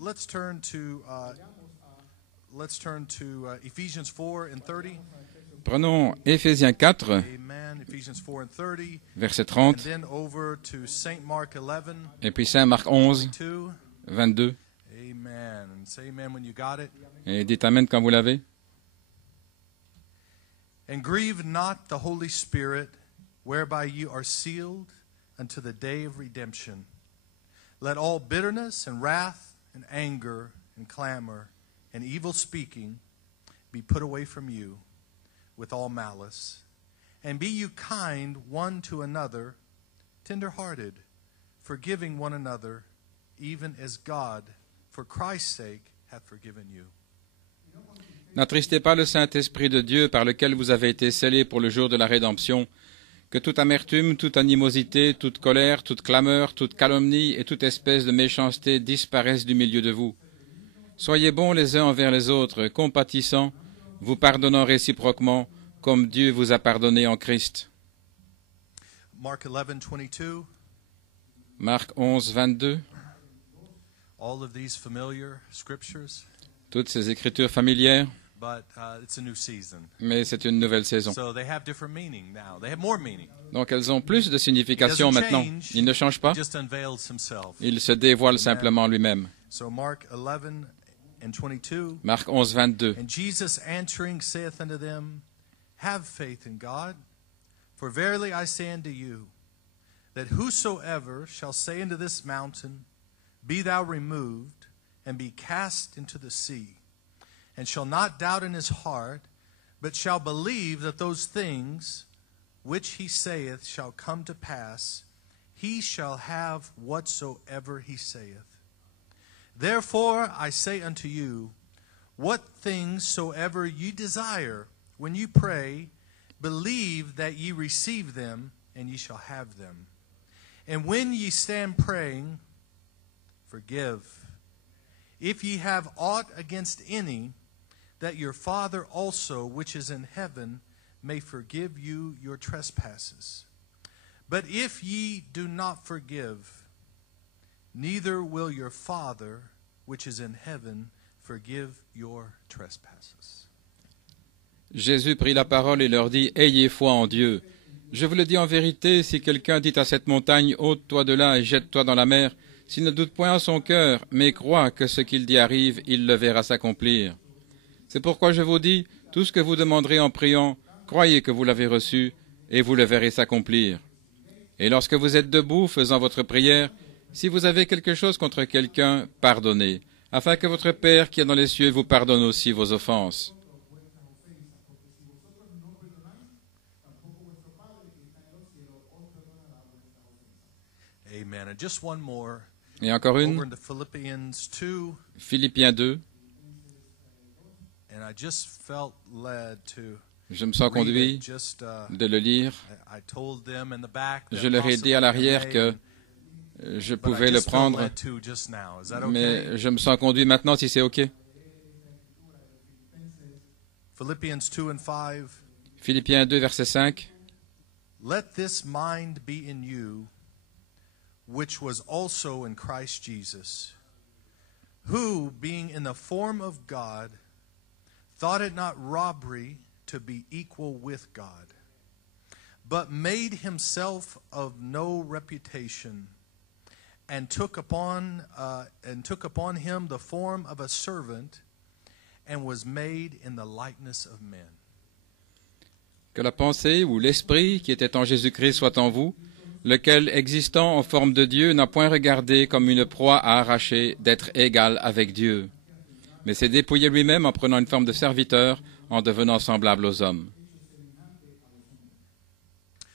let's turn to Ephesians 4 and 30. Prenons Éphésiens 4, Amen. Ephesians 4 and 30. verset And 30, then over to St. Mark 11, et puis Saint Marc 11, 2. 22. Amen. And say amen when you got it. Et dites Amen quand vous l'avez. And grieve not the Holy Spirit, whereby you are sealed unto the day of redemption. Let all bitterness and wrath and anger and clamor and evil speaking be put away from you with all malice. And be you kind one to another, tender-hearted, forgiving one another, even as God, for Christ's sake, hath forgiven you. N'attristez pas le Saint-Esprit de Dieu par lequel vous avez été scellés pour le jour de la rédemption. Que toute amertume, toute animosité, toute colère, toute clameur, toute calomnie et toute espèce de méchanceté disparaissent du milieu de vous. Soyez bons les uns envers les autres, compatissants, vous pardonnant réciproquement, comme Dieu vous a pardonné en Christ. Mark 11:22. Marc 11, 22. All of these familiar scriptures, Toutes ces écritures familières, but it's a new season. mais c'est une nouvelle saison. So they have different meaning now. They have more meaning. Donc elles ont plus de signification maintenant. Il ne change pas, He just unveils himself. il se dévoile simplement lui-même. So Mark 11 and 22. Marc 11, 22. And Jesus answering saith unto them, Have faith in God, for verily I say unto you, that whosoever shall say unto this mountain, Be thou removed, and be cast into the sea, and shall not doubt in his heart, but shall believe that those things which he saith shall come to pass, he shall have whatsoever he saith. Therefore I say unto you, what things soever ye desire, when you pray, believe that ye receive them, and ye shall have them. And when ye stand praying, forgive, if ye have aught against any, that your Father also, which is in heaven, may forgive you your trespasses. But if ye do not forgive, neither will your Father, which is in heaven, forgive your trespasses. Jésus prit la parole et leur dit, « Ayez foi en Dieu. Je vous le dis en vérité, si quelqu'un dit à cette montagne, ôte-toi de là et jette-toi dans la mer, s'il ne doute point en son cœur, mais croit que ce qu'il dit arrive, il le verra s'accomplir. C'est pourquoi je vous dis, tout ce que vous demanderez en priant, croyez que vous l'avez reçu, et vous le verrez s'accomplir. Et lorsque vous êtes debout, faisant votre prière, si vous avez quelque chose contre quelqu'un, pardonnez, afin que votre Père qui est dans les cieux vous pardonne aussi vos offenses. » Amen. And just one more. Et encore Over une, into Philippians 2, Philippiens 2. and I just felt led to Je me sens read conduit it. Just, de le lire. I told them in the back that Je leur ai dit à l'arrière que je but I pouvais le just felt prendre, led to just now. Is that okay? mais je me sens conduit maintenant si c'est OK. Philippians 2 and 5. Philippiens 2, verset 5. Let this mind be in you, which was also in Christ Jesus, who, being in the form of God, thought it not robbery to be equal with God, but made himself of no reputation, and took upon him the form of a servant, and was made in the likeness of men. Que la pensée ou l'esprit qui était en Jésus-Christ soit en vous, lequel, existant en forme de Dieu, n'a point regardé comme une proie à arracher d'être égal avec Dieu, mais s'est dépouillé lui-même en prenant une forme de serviteur, en devenant semblable aux hommes.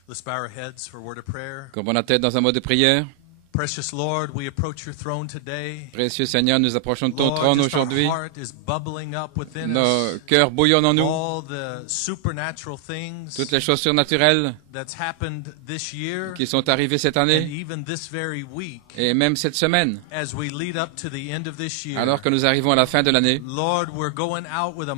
Let's bow our heads for a word of prayer. Courbons la tête dans un mot de prière. Precious Lord, we approach your throne today. Précieux Seigneur, nous approchons de ton Lord, trône just our aujourd'hui. heart is bubbling up within Nos us. cœurs bouillonnent en nous. All the supernatural things Toutes les choses surnaturelles that's happened this year qui sont arrivées cette and année, even this very week et même cette semaine, as we lead up to the end of this year. alors que nous arrivons à la fin de l'année. Lord, we're going out with a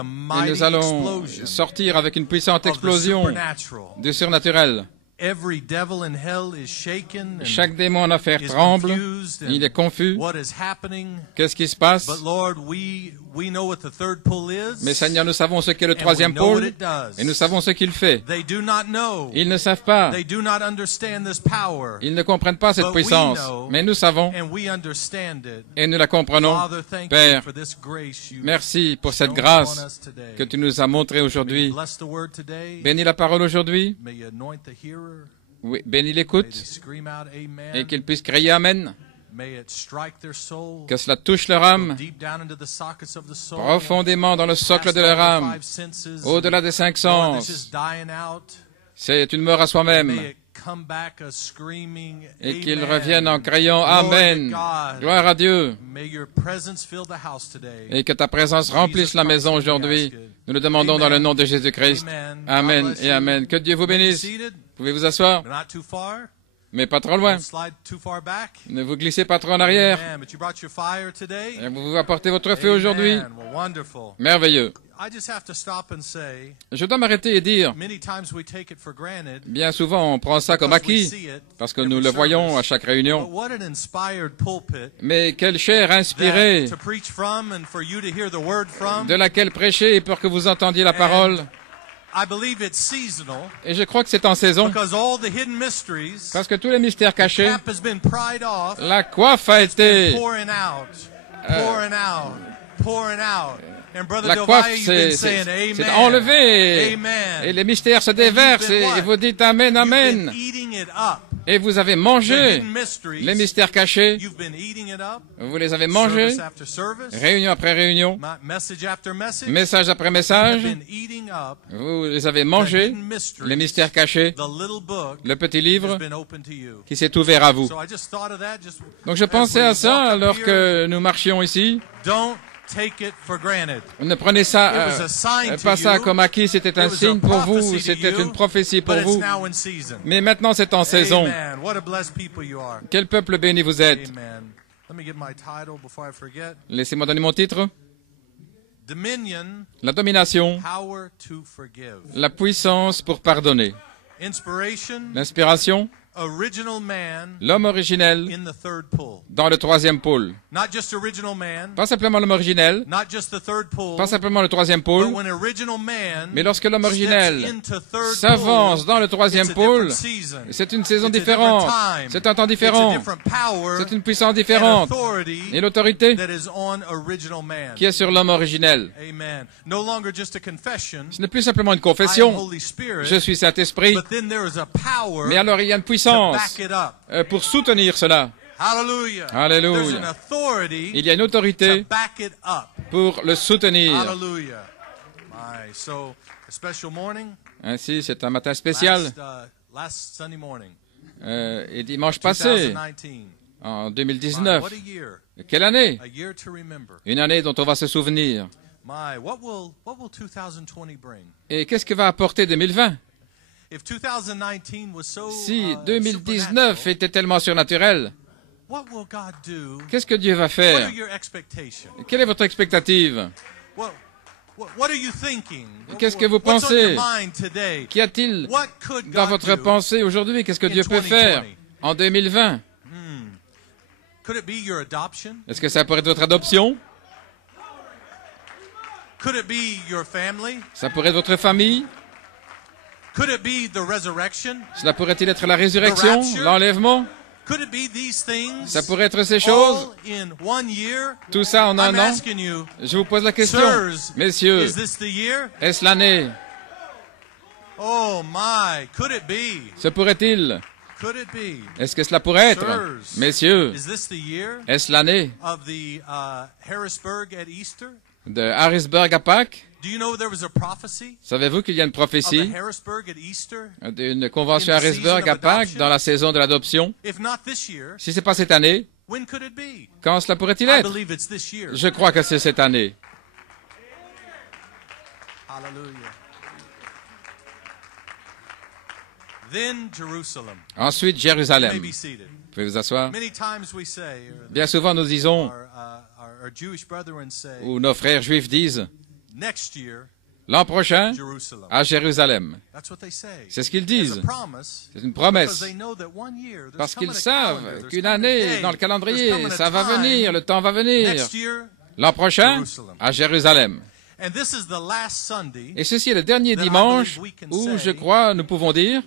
Et mighty nous allons explosion sortir avec une puissante of the explosion supernatural. du surnaturel. Every devil in hell is shaken and Chaque démon en enfer is tremble, confused il est and confus. what is happening. Qu'est-ce qui se passe? But Lord, we know what the third pull is. Mais Seigneur, nous savons ce qu'est le and we troisième know what pôle it does. et nous savons ce qu'il fait. They do not know. Ils ne savent pas, They do not understand this power. ils ne comprennent pas cette But we puissance, know, mais nous savons and we understand it. et nous la comprenons. Father, thank you Père, for this grace you merci pour cette shown upon grâce us today. que tu nous as montrée May you aujourd'hui. bless the word today. Bénis la parole aujourd'hui, May you anoint the hearer. oui, bénis May l'écoute they scream out et amen. qu'ils puissent crier Amen, May it strike their soul. que cela touche leur âme Deep down into the sockets of the soul. profondément dans le socle Past de leur all the âme, five senses. au-delà des cinq Lord, that's sens. just dying out. C'est une mort à soi-même May it come back a screaming et qu'ils amen. reviennent en criant Glory Amen, to God. gloire à Dieu, May your presence fill the house today. et que ta présence remplisse la maison aujourd'hui. Nous le demandons dans le nom de Jésus-Christ. Amen et Amen. Que Dieu vous bénisse. Seated, Pouvez vous asseoir, but not too far. mais pas trop loin. Don't slide too far back. Ne vous glissez pas trop en arrière. Amen. But you brought your fire today. Et vous apportez votre feu aujourd'hui. Amen. Well, wonderful. Merveilleux. I just have to stop and say, Je dois m'arrêter et dire, many times we take it for granted bien souvent on prend ça comme because we acquis, see it parce que every nous le voyons à service. chaque But réunion. what an inspired pulpit Mais quelle chair inspirée, that to preach from and for you to hear the word from. de laquelle prêcher pour que vous entendiez la parole. I believe it's seasonal Et je crois que c'est en saison, because all the hidden mysteries, parce que tous les mystères cachés, cap has been pried off, la coiffe a été, pouring out, pouring out, pouring out. And Brother la Delvaye, coiffe you've been c'est saying amen. enlevée, Amen. et les mystères se déversent, been what? et vous dites Amen, You've been Amen. eating it up. Et vous avez The mangé hidden mysteries, les mystères cachés, you've been eating it up. vous les avez mangés, Service after service, réunion après réunion, message after message, message après you've message, been eating up vous les avez the mangés, hidden mysteries. les mystères cachés, The little book le petit has livre been open to you. qui s'est ouvert à vous. So I just thought of that. Just Donc je as pensais we à ça walk up alors here. que nous marchions ici. Don't take it for granted. Ne prenez ça, It was a sign to pas ça you. comme acquis, c'était un It was a signe pour vous, prophecy to c'était you, une prophétie pour but it's vous. now in season. Mais maintenant c'est en saison. Amen. What a blessed people you are. Quel peuple béni vous êtes. Amen. Let me get my title before I forget. Laissez-moi donner mon titre. Dominion, La domination, power to forgive. la puissance pour pardonner. Inspiration, L'inspiration, original man l'homme originel in the third pull. dans le troisième pôle. Not just original man, Pas simplement l'homme originel, not just the third pull, pas simplement le troisième but pôle, when original man mais lorsque l'homme originel steps into third s'avance pull, dans le troisième it's a pôle, different season. c'est une saison It's a different différente, time. c'est un temps It's a différent, different power c'est une puissance and différente. authority Et l'autorité that is on original man. qui est sur l'homme originel. Amen. No longer just a confession. Ce n'est plus simplement une I am confession, Holy Spirit. je suis Saint-Esprit, But then there is a power mais alors il y a une to puissance back it up. pour soutenir cela. Hallelujah. Alléluia. There's an authority Il y a une to autorité back it up. pour le soutenir. Hallelujah. My, so a special morning. Ainsi, c'est un matin spécial. Last Sunday morning. Et dimanche passé, 2019. en My, 2019, what a year. quelle année? A year to remember. Une année dont on va se souvenir. My, what will 2020 bring? Et qu'est-ce que va apporter 2020? If 2019 was so Si 2019 supernatural, était tellement surnaturel, what will God do? qu'est-ce que Dieu va What faire? are your expectations? Quelle est votre expectative? What are you thinking? Qu'est-ce que vous What's on your pensez? mind today? Qu'y a-t-il What could dans God votre do? pensée aujourd'hui? Qu'est-ce que in Dieu peut faire 2020? en 2020? Could it be your adoption? Est-ce que ça pourrait être votre adoption? Could it be your family? Ça pourrait être votre famille? Could it be the resurrection? Cela pourrait-il être la résurrection, rapture? l'enlèvement? Could it be these things? Ça pourrait être ces choses? All in one year? Tout ça en un I'm an? asking you, Je vous pose la question. sirs, Messieurs, is this the year? est-ce l'année? Oh my, could it be? Se pourrait-il? Could it be? Est-ce que cela pourrait être? Sirs, Messieurs, is this the year est-ce l'année of the Harrisburg at Easter? de Harrisburg à Pâques? Do you know there was a prophecy Savez-vous qu'il y a une of the prophétie Harrisburg at Easter? d'une convention In à the season Harrisburg à of Pâques adoption? dans la saison de l'adoption? If not this year, Si c'est pas cette année, when could it be? quand cela pourrait-il I être? believe it's this year. Je crois que c'est cette année. Hallelujah. Then Jerusalem. Ensuite, You may Jérusalem. be seated. Vous pouvez vous asseoir. Many times we say, Bien souvent, nous disons, our Jewish brethren say, ou nos frères juifs disent, next year l'an prochain, Jerusalem. à Jérusalem. That's what they say. C'est ce qu'ils As disent. a promise, C'est une because promesse. they know that one year, there's Parce qu'ils coming a calendar, savent there's qu'une coming a année, day, dans le there's calendrier, coming a ça va time. venir, le temps va venir. Next year, L'an prochain, Jerusalem. à Jérusalem. and this is the last Sunday, Et ceci est le dernier that I dimanche believe we can où, say, je crois, nous pouvons dire,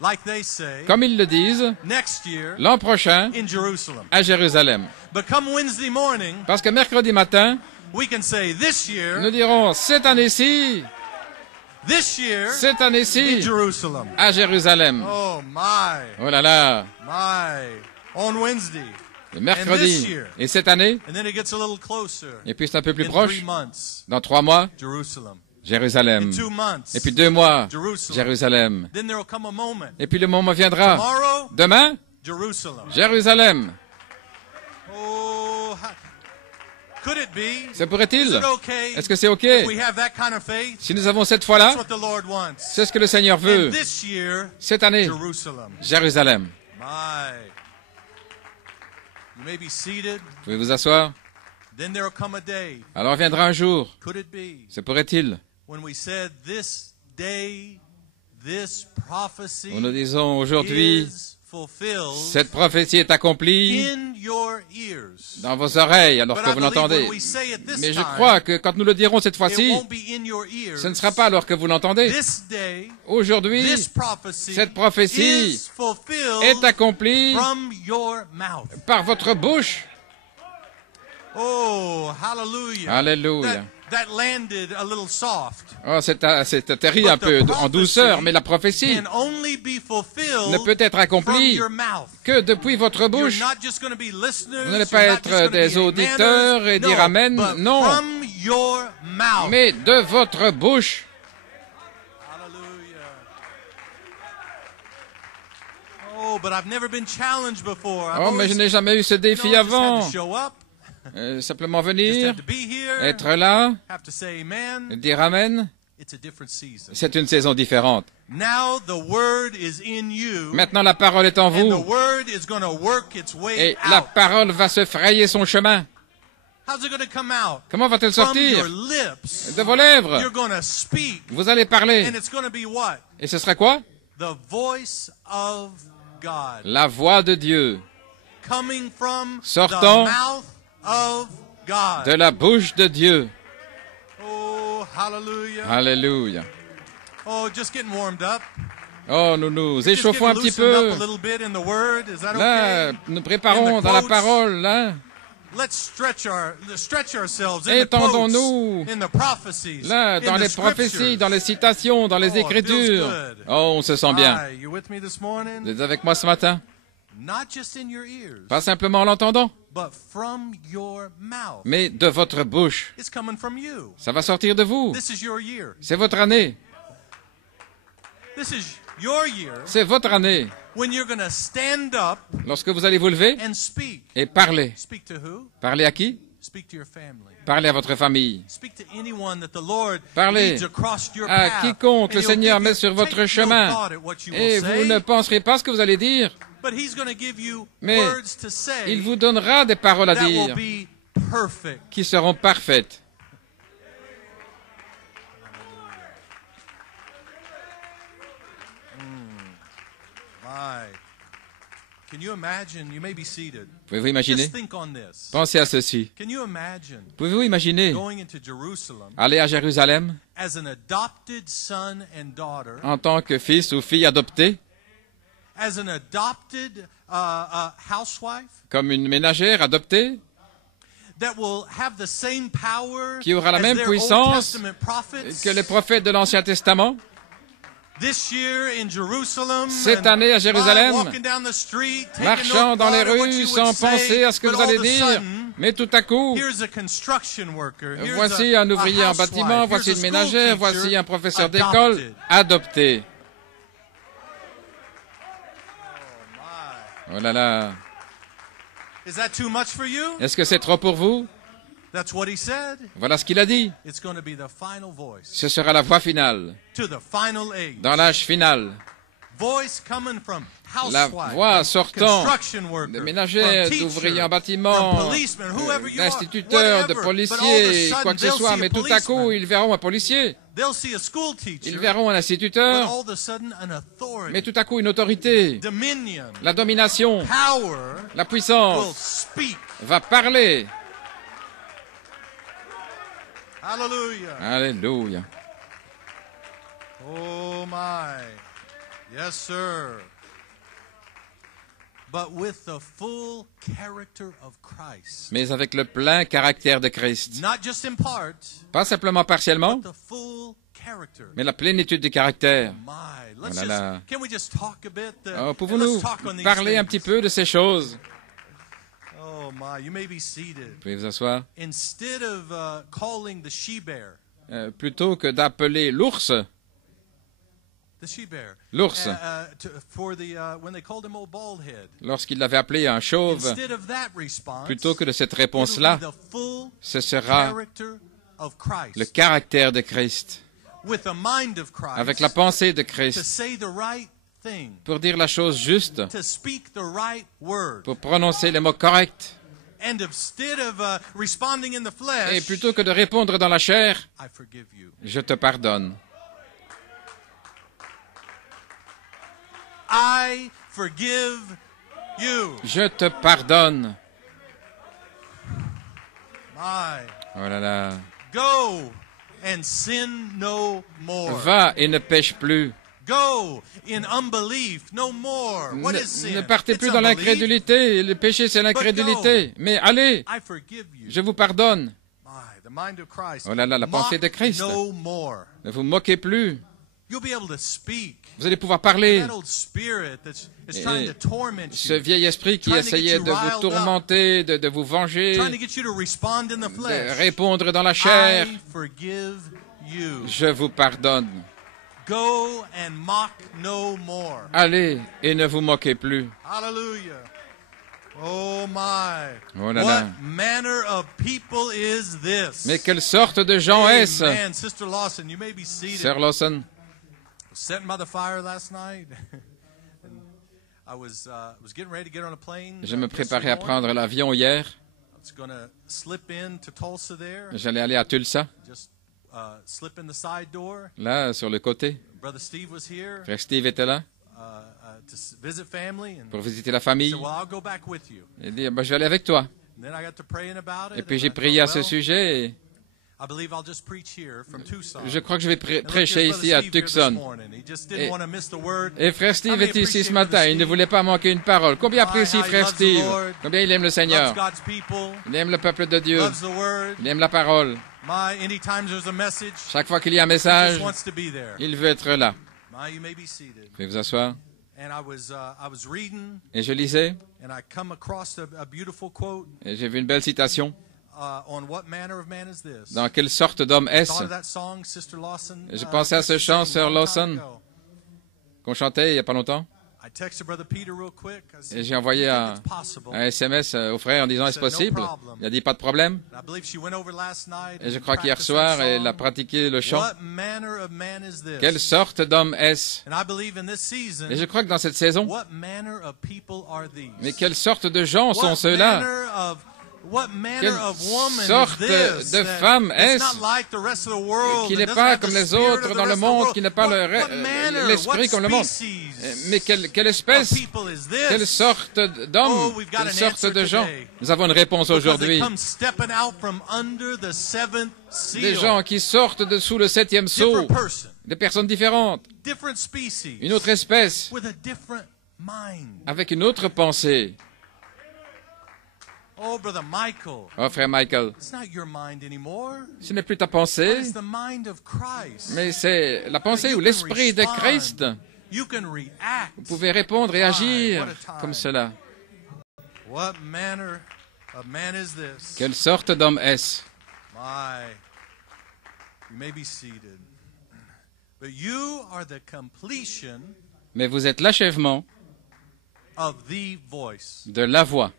like they say, comme ils le disent, next year l'an prochain, in Jerusalem. à Jérusalem. But come Wednesday morning, Parce que mercredi matin, we can say this nous year, dirons, cette année-ci, in cette année-ci, Jerusalem. à Jérusalem. Oh my, Oh là là, my. On Wednesday. le mercredi. year. Et cette année, And then it gets a little closer. et puis c'est un peu plus In proche, 3 months, dans 3 mois, Jerusalem. Jérusalem. In 2 months, Et puis 2 mois, Jerusalem. Jérusalem. Then there will come a moment. Et puis le moment viendra. Tomorrow, Demain, Jerusalem. Jérusalem. Oh, could it be? Se Is pourrait-il? it okay Est-ce que c'est OK? if we have that kind of faith? Si nous avons cette foi-là, That's what the Lord wants. c'est ce que le Seigneur veut. And this year, Cette année, Jerusalem. Jérusalem. My. You may be seated. Vous pouvez vous asseoir. Then there will come a day. Alors viendra un jour. Could it be Se pourrait-il? when we said this day, this prophecy Où nous disons aujourd'hui, is fulfilled cette prophétie est accomplie in your ears. dans vos oreilles alors But que I vous believe l'entendez. when we say it this Mais je time, crois que quand nous le dirons cette it fois-ci, won't be in your ears. ce ne sera pas alors que vous l'entendez. This day, Aujourd'hui, this prophecy cette prophétie is fulfilled est accomplie from your mouth. par votre bouche. Oh, hallelujah. Alléluia. That landed a little soft. Oh, c'est atterri un peu en douceur, mais la prophétie Can only be fulfilled ne peut être from accomplie your mouth. que depuis votre You're bouche. not just going to be listeners, Vous n'allez you're pas not être just gonna des be auditeurs amenters. et dire No, amen, but non. from your mouth. Mais de votre bouche. Hallelujah. Oh, but I've never been challenged before. I've Oh, mais je always, n'ai jamais eu ce défi just had avant. to show up, Simplement just venir, had to be here, être là, have to say amen. dire amen. It's a different season. C'est une saison différente. Now the word is in you, Maintenant, la parole est en and the vous. word is going to work its way Et la out. parole va se frayer son chemin. How's it going to come out? Comment va-t-elle From sortir? your lips. De vos lèvres. You're going to speak, Vous allez parler. and it's going to be what? Et ce sera quoi? The voice of God La voix de Dieu. coming from Sortant the mouth of God. de la bouche de Dieu. Oh, hallelujah. Alléluia. Oh, just getting warmed up. Oh, nous nous Just échauffons un getting petit loosened up peu. a little bit in the word. Is that Là, okay? nous préparons dans la parole, là. Let's stretch ourselves in the Étendons-nous. quotes, in the prophecies, Là, in dans the les prophéties, scriptures. dans les citations, dans les Oh, it feels écritures. good. Oh, on se sent bien. Hi, you with me this morning? Vous êtes avec moi ce matin? Not just in your ears, Pas simplement en l'entendant, but from your mouth. mais de votre bouche. It's coming from you. Ça va sortir de vous. This is your year. C'est votre année. This is your year C'est votre année. when you're going to stand up Lorsque vous allez vous lever and speak. et parler. Speak to who? Parlez à qui? Speak to your family. Parlez à votre famille. Speak to anyone that the Lord Parlez leads across your à path. quiconque And le he'll Seigneur give met you- sur votre take no chemin. thought at what you will Et vous say, ne penserez pas ce que vous allez dire, but he's going to give you mais words to say il vous donnera des paroles à that will dire be perfect. qui seront parfaites. My. Can you imagine? You may be seated. Pouvez-vous imaginer? Just think on this. Pensez à ceci. Can you imagine Pouvez-vous imaginer going into Jerusalem aller à Jérusalem as an adopted son and daughter, en tant que fils ou fille adopté, as an adopted housewife comme une ménagère adoptée, that will have the same power qui aura la as même their Old puissance Testament prophets? que les prophètes de l'Ancien Testament? This year in Jerusalem, Cette and année à Jérusalem, walking down the street, taking marchant no dans les thought of what rues you sans would say, penser à ce que but vous allez all of a dire, sudden, mais tout à coup, here's a construction worker, here's voici a un ouvrier en housewife, bâtiment, here's voici a une school ménagère, teacher voici un professeur d'école adopted. adopté. My. Oh là là. Is that too much for you? Est-ce que c'est trop pour vous? That's what he said. Voilà ce qu'il a dit. It's going to be the final voice Ce sera la voix finale, to the final age. dans l'âge final. voice coming from La housewives, voix from sortant construction de workers, ménagères, from d'ouvriers en teachers, bâtiment, from policemen, whoever you are, d'instituteurs, de whatever. But all of a policiers, sudden, quoi que ce they'll soit, see mais a tout à coup, policeman. ils verront un policier, They'll see a school ils teacher, verront un but instituteur, all of a sudden an authority, mais tout à coup, une autorité, dominion, la domination, power la will puissance speak. va parler. Hallelujah. Alléluia. Oh my. Yes, sir. But with the full character of Christ. Mais avec le plein caractère de Christ. Not just in part, Pas simplement partiellement, but the full character. mais la plénitude du caractère. My. Let's Oh là là. just, can we just talk a bit? Oh, And pouvons-nous let's talk on these parler un things. petit peu de ces choses? Oh my, you may be seated. Vous pouvez vous asseoir. Instead of calling the she-bear, Plutôt que d'appeler l'ours, the she-bear, l'ours, when they called him old bald head, lorsqu'il l'avait appelé un chauve, instead of that response, plutôt que de cette it'll réponse-là, be the full ce sera character of Christ, le caractère de Christ, with the mind of Christ, avec la pensée de to Christ, say the right thing, pour dire la chose juste, to speak the right word, pour prononcer les mots corrects, and instead of responding in the flesh, et plutôt que de répondre dans la chair, I forgive you. je te pardonne. I forgive you. Je te pardonne. My. Oh là là. Go and sin no more. Va et ne pêche plus. Go in unbelief no more. What is sin? Ne partez It's plus dans unbelief. l'incrédulité. Le péché, c'est l'incrédulité. Mais allez, I forgive you. je vous pardonne. My, the mind of Christ. Oh là là, la pensée de Christ. No more. Ne vous moquez plus. You'll be able to speak. Vous allez pouvoir parler. That old spirit that's trying to torment Ce you, vieil esprit qui trying to get essayait you de vous riled up, tourmenter, de vous venger, trying to get you to respond in the de flesh. répondre dans la chair, I forgive you. je vous pardonne. Go and mock no more. Allez et ne vous moquez plus. Hallelujah. Oh my. Oh là What là. manner of people is this? Mais quelle sorte de gens est-ce? Amen. Sister Lawson, you may be seated. Sœur Lawson, Sitting by the fire last night. And I was getting ready to get on a plane. je me yesterday préparais à morning. prendre l'avion hier. I was going to slip in to Tulsa there. J'allais aller à Tulsa, Just slip in the side door. là, sur le côté. Brother Steve was here Frère Steve était là to visit family. And pour visiter la I famille. said, well, I'll go back with you. Il dit, je vais aller avec toi. And then I got to praying about it. Et puis and j'ai I prié à thought, ce well, sujet. Et I believe I'll just preach here from Tucson. je crois que je vais And look, prêcher here's ici à Brother Steve here this Tucson. morning. He just didn't Et- want to miss the word. Et Frère How Steve many est ici appreciate ce matin. Brother Il ne Steve? voulait pas manquer une parole. Combien My, apprécie how he Frère loves the Steve? Lord. Combien il aime le Seigneur? Loves God's people. Il aime le peuple de Dieu. Loves the word. Il aime la parole. My, anytime there's a message, Chaque fois qu'il y a un he message, just wants to be there. il veut être là. My, you may be seated. Vous pouvez vous asseoir. And I was reading, Et je lisais, and I come across a beautiful quote et j'ai vu une belle citation. on what manner of man is this. Dans quelle sorte d'homme est-ce Thought of that song, Sister Lawson. Je pensais à ce chant, Sœur Lawson. Qu'on chantait il n'y a pas longtemps? I texted Brother Peter real quick. I said, Et j'ai envoyé "You think un, it's possible?" un SMS au frère en disant, est-ce possible? Il a dit, pas de problème. And I believe she went over last night Et je and crois qu'hier practiced soir, that elle a song. pratiqué le chant. What manner of man is this? Quelle sorte d'homme est-ce? And I believe in this season, Et je crois que dans cette saison, what manner of people are these? mais quelle sorte de gens sont What ceux-là? manner Quelle of woman sorte is this de that femme it's est-ce not like the rest of the world, qui that n'est doesn't pas have comme the les spirit of autres the dans le rest of the monde, world? qui n'a pas What manner, l'esprit what comme le monde. species Mais quelle of espèce, people is this? quelle sorte d'homme, Oh, we've got quelle an sorte answer de gens? today. Nous avons une réponse Because they aujourd'hui. come stepping out from under the seventh Des seal. gens qui sortent dessous le 7e sceau, Different person, des personnes différentes, different species, une autre espèce, with a different mind. avec une autre pensée. Oh, Brother Michael, Oh, frère Michael, it's not your mind anymore. ce n'est plus ta But pensée, it's the mind of Christ. mais c'est la pensée You ou can l'esprit de respond. Christ. You can react. Vous pouvez répondre et My, agir what a time. comme cela. What manner of man is this? Quelle sorte d'homme est-ce? My, you may be seated. But you are the completion Mais vous êtes l'achèvement of the voice. de la voix.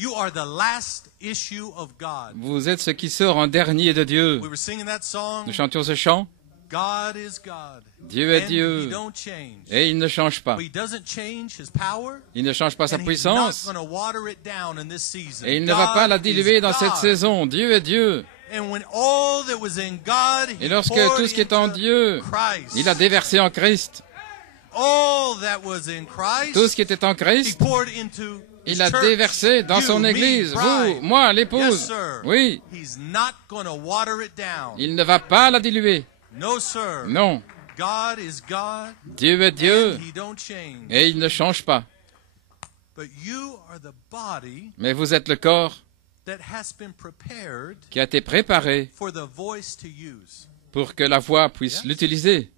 You are the last issue of God. Vous êtes ce qui sort en dernier de Dieu. We were singing that song. Nous chantions ce chant. God is God. Dieu est And Dieu. He don't change. Et il ne change pas. But He doesn't change His power. Il ne change pas sa And He's puissance. not going to water it down in this season. Et il ne va pas la God diluer is dans cette God. saison. Dieu est Dieu. And when all that was in God, Et He lorsque poured tout ce qui est en into Dieu, Christ. il a déversé en Christ. All that was in Christ, Tout ce qui était en He Christ, poured into His il a church. déversé dans You, son me, Église. bride. Vous, moi, Yes, l'épouse. sir. Oui, He's not going to water it down. il ne va pas la diluer. No, sir. Non, God is God. Dieu est Dieu And He don't change. et il ne change pas. But you are the body Mais vous êtes le corps that has been prepared qui a été préparé for the voice to use. pour que la voix puisse l'utiliser.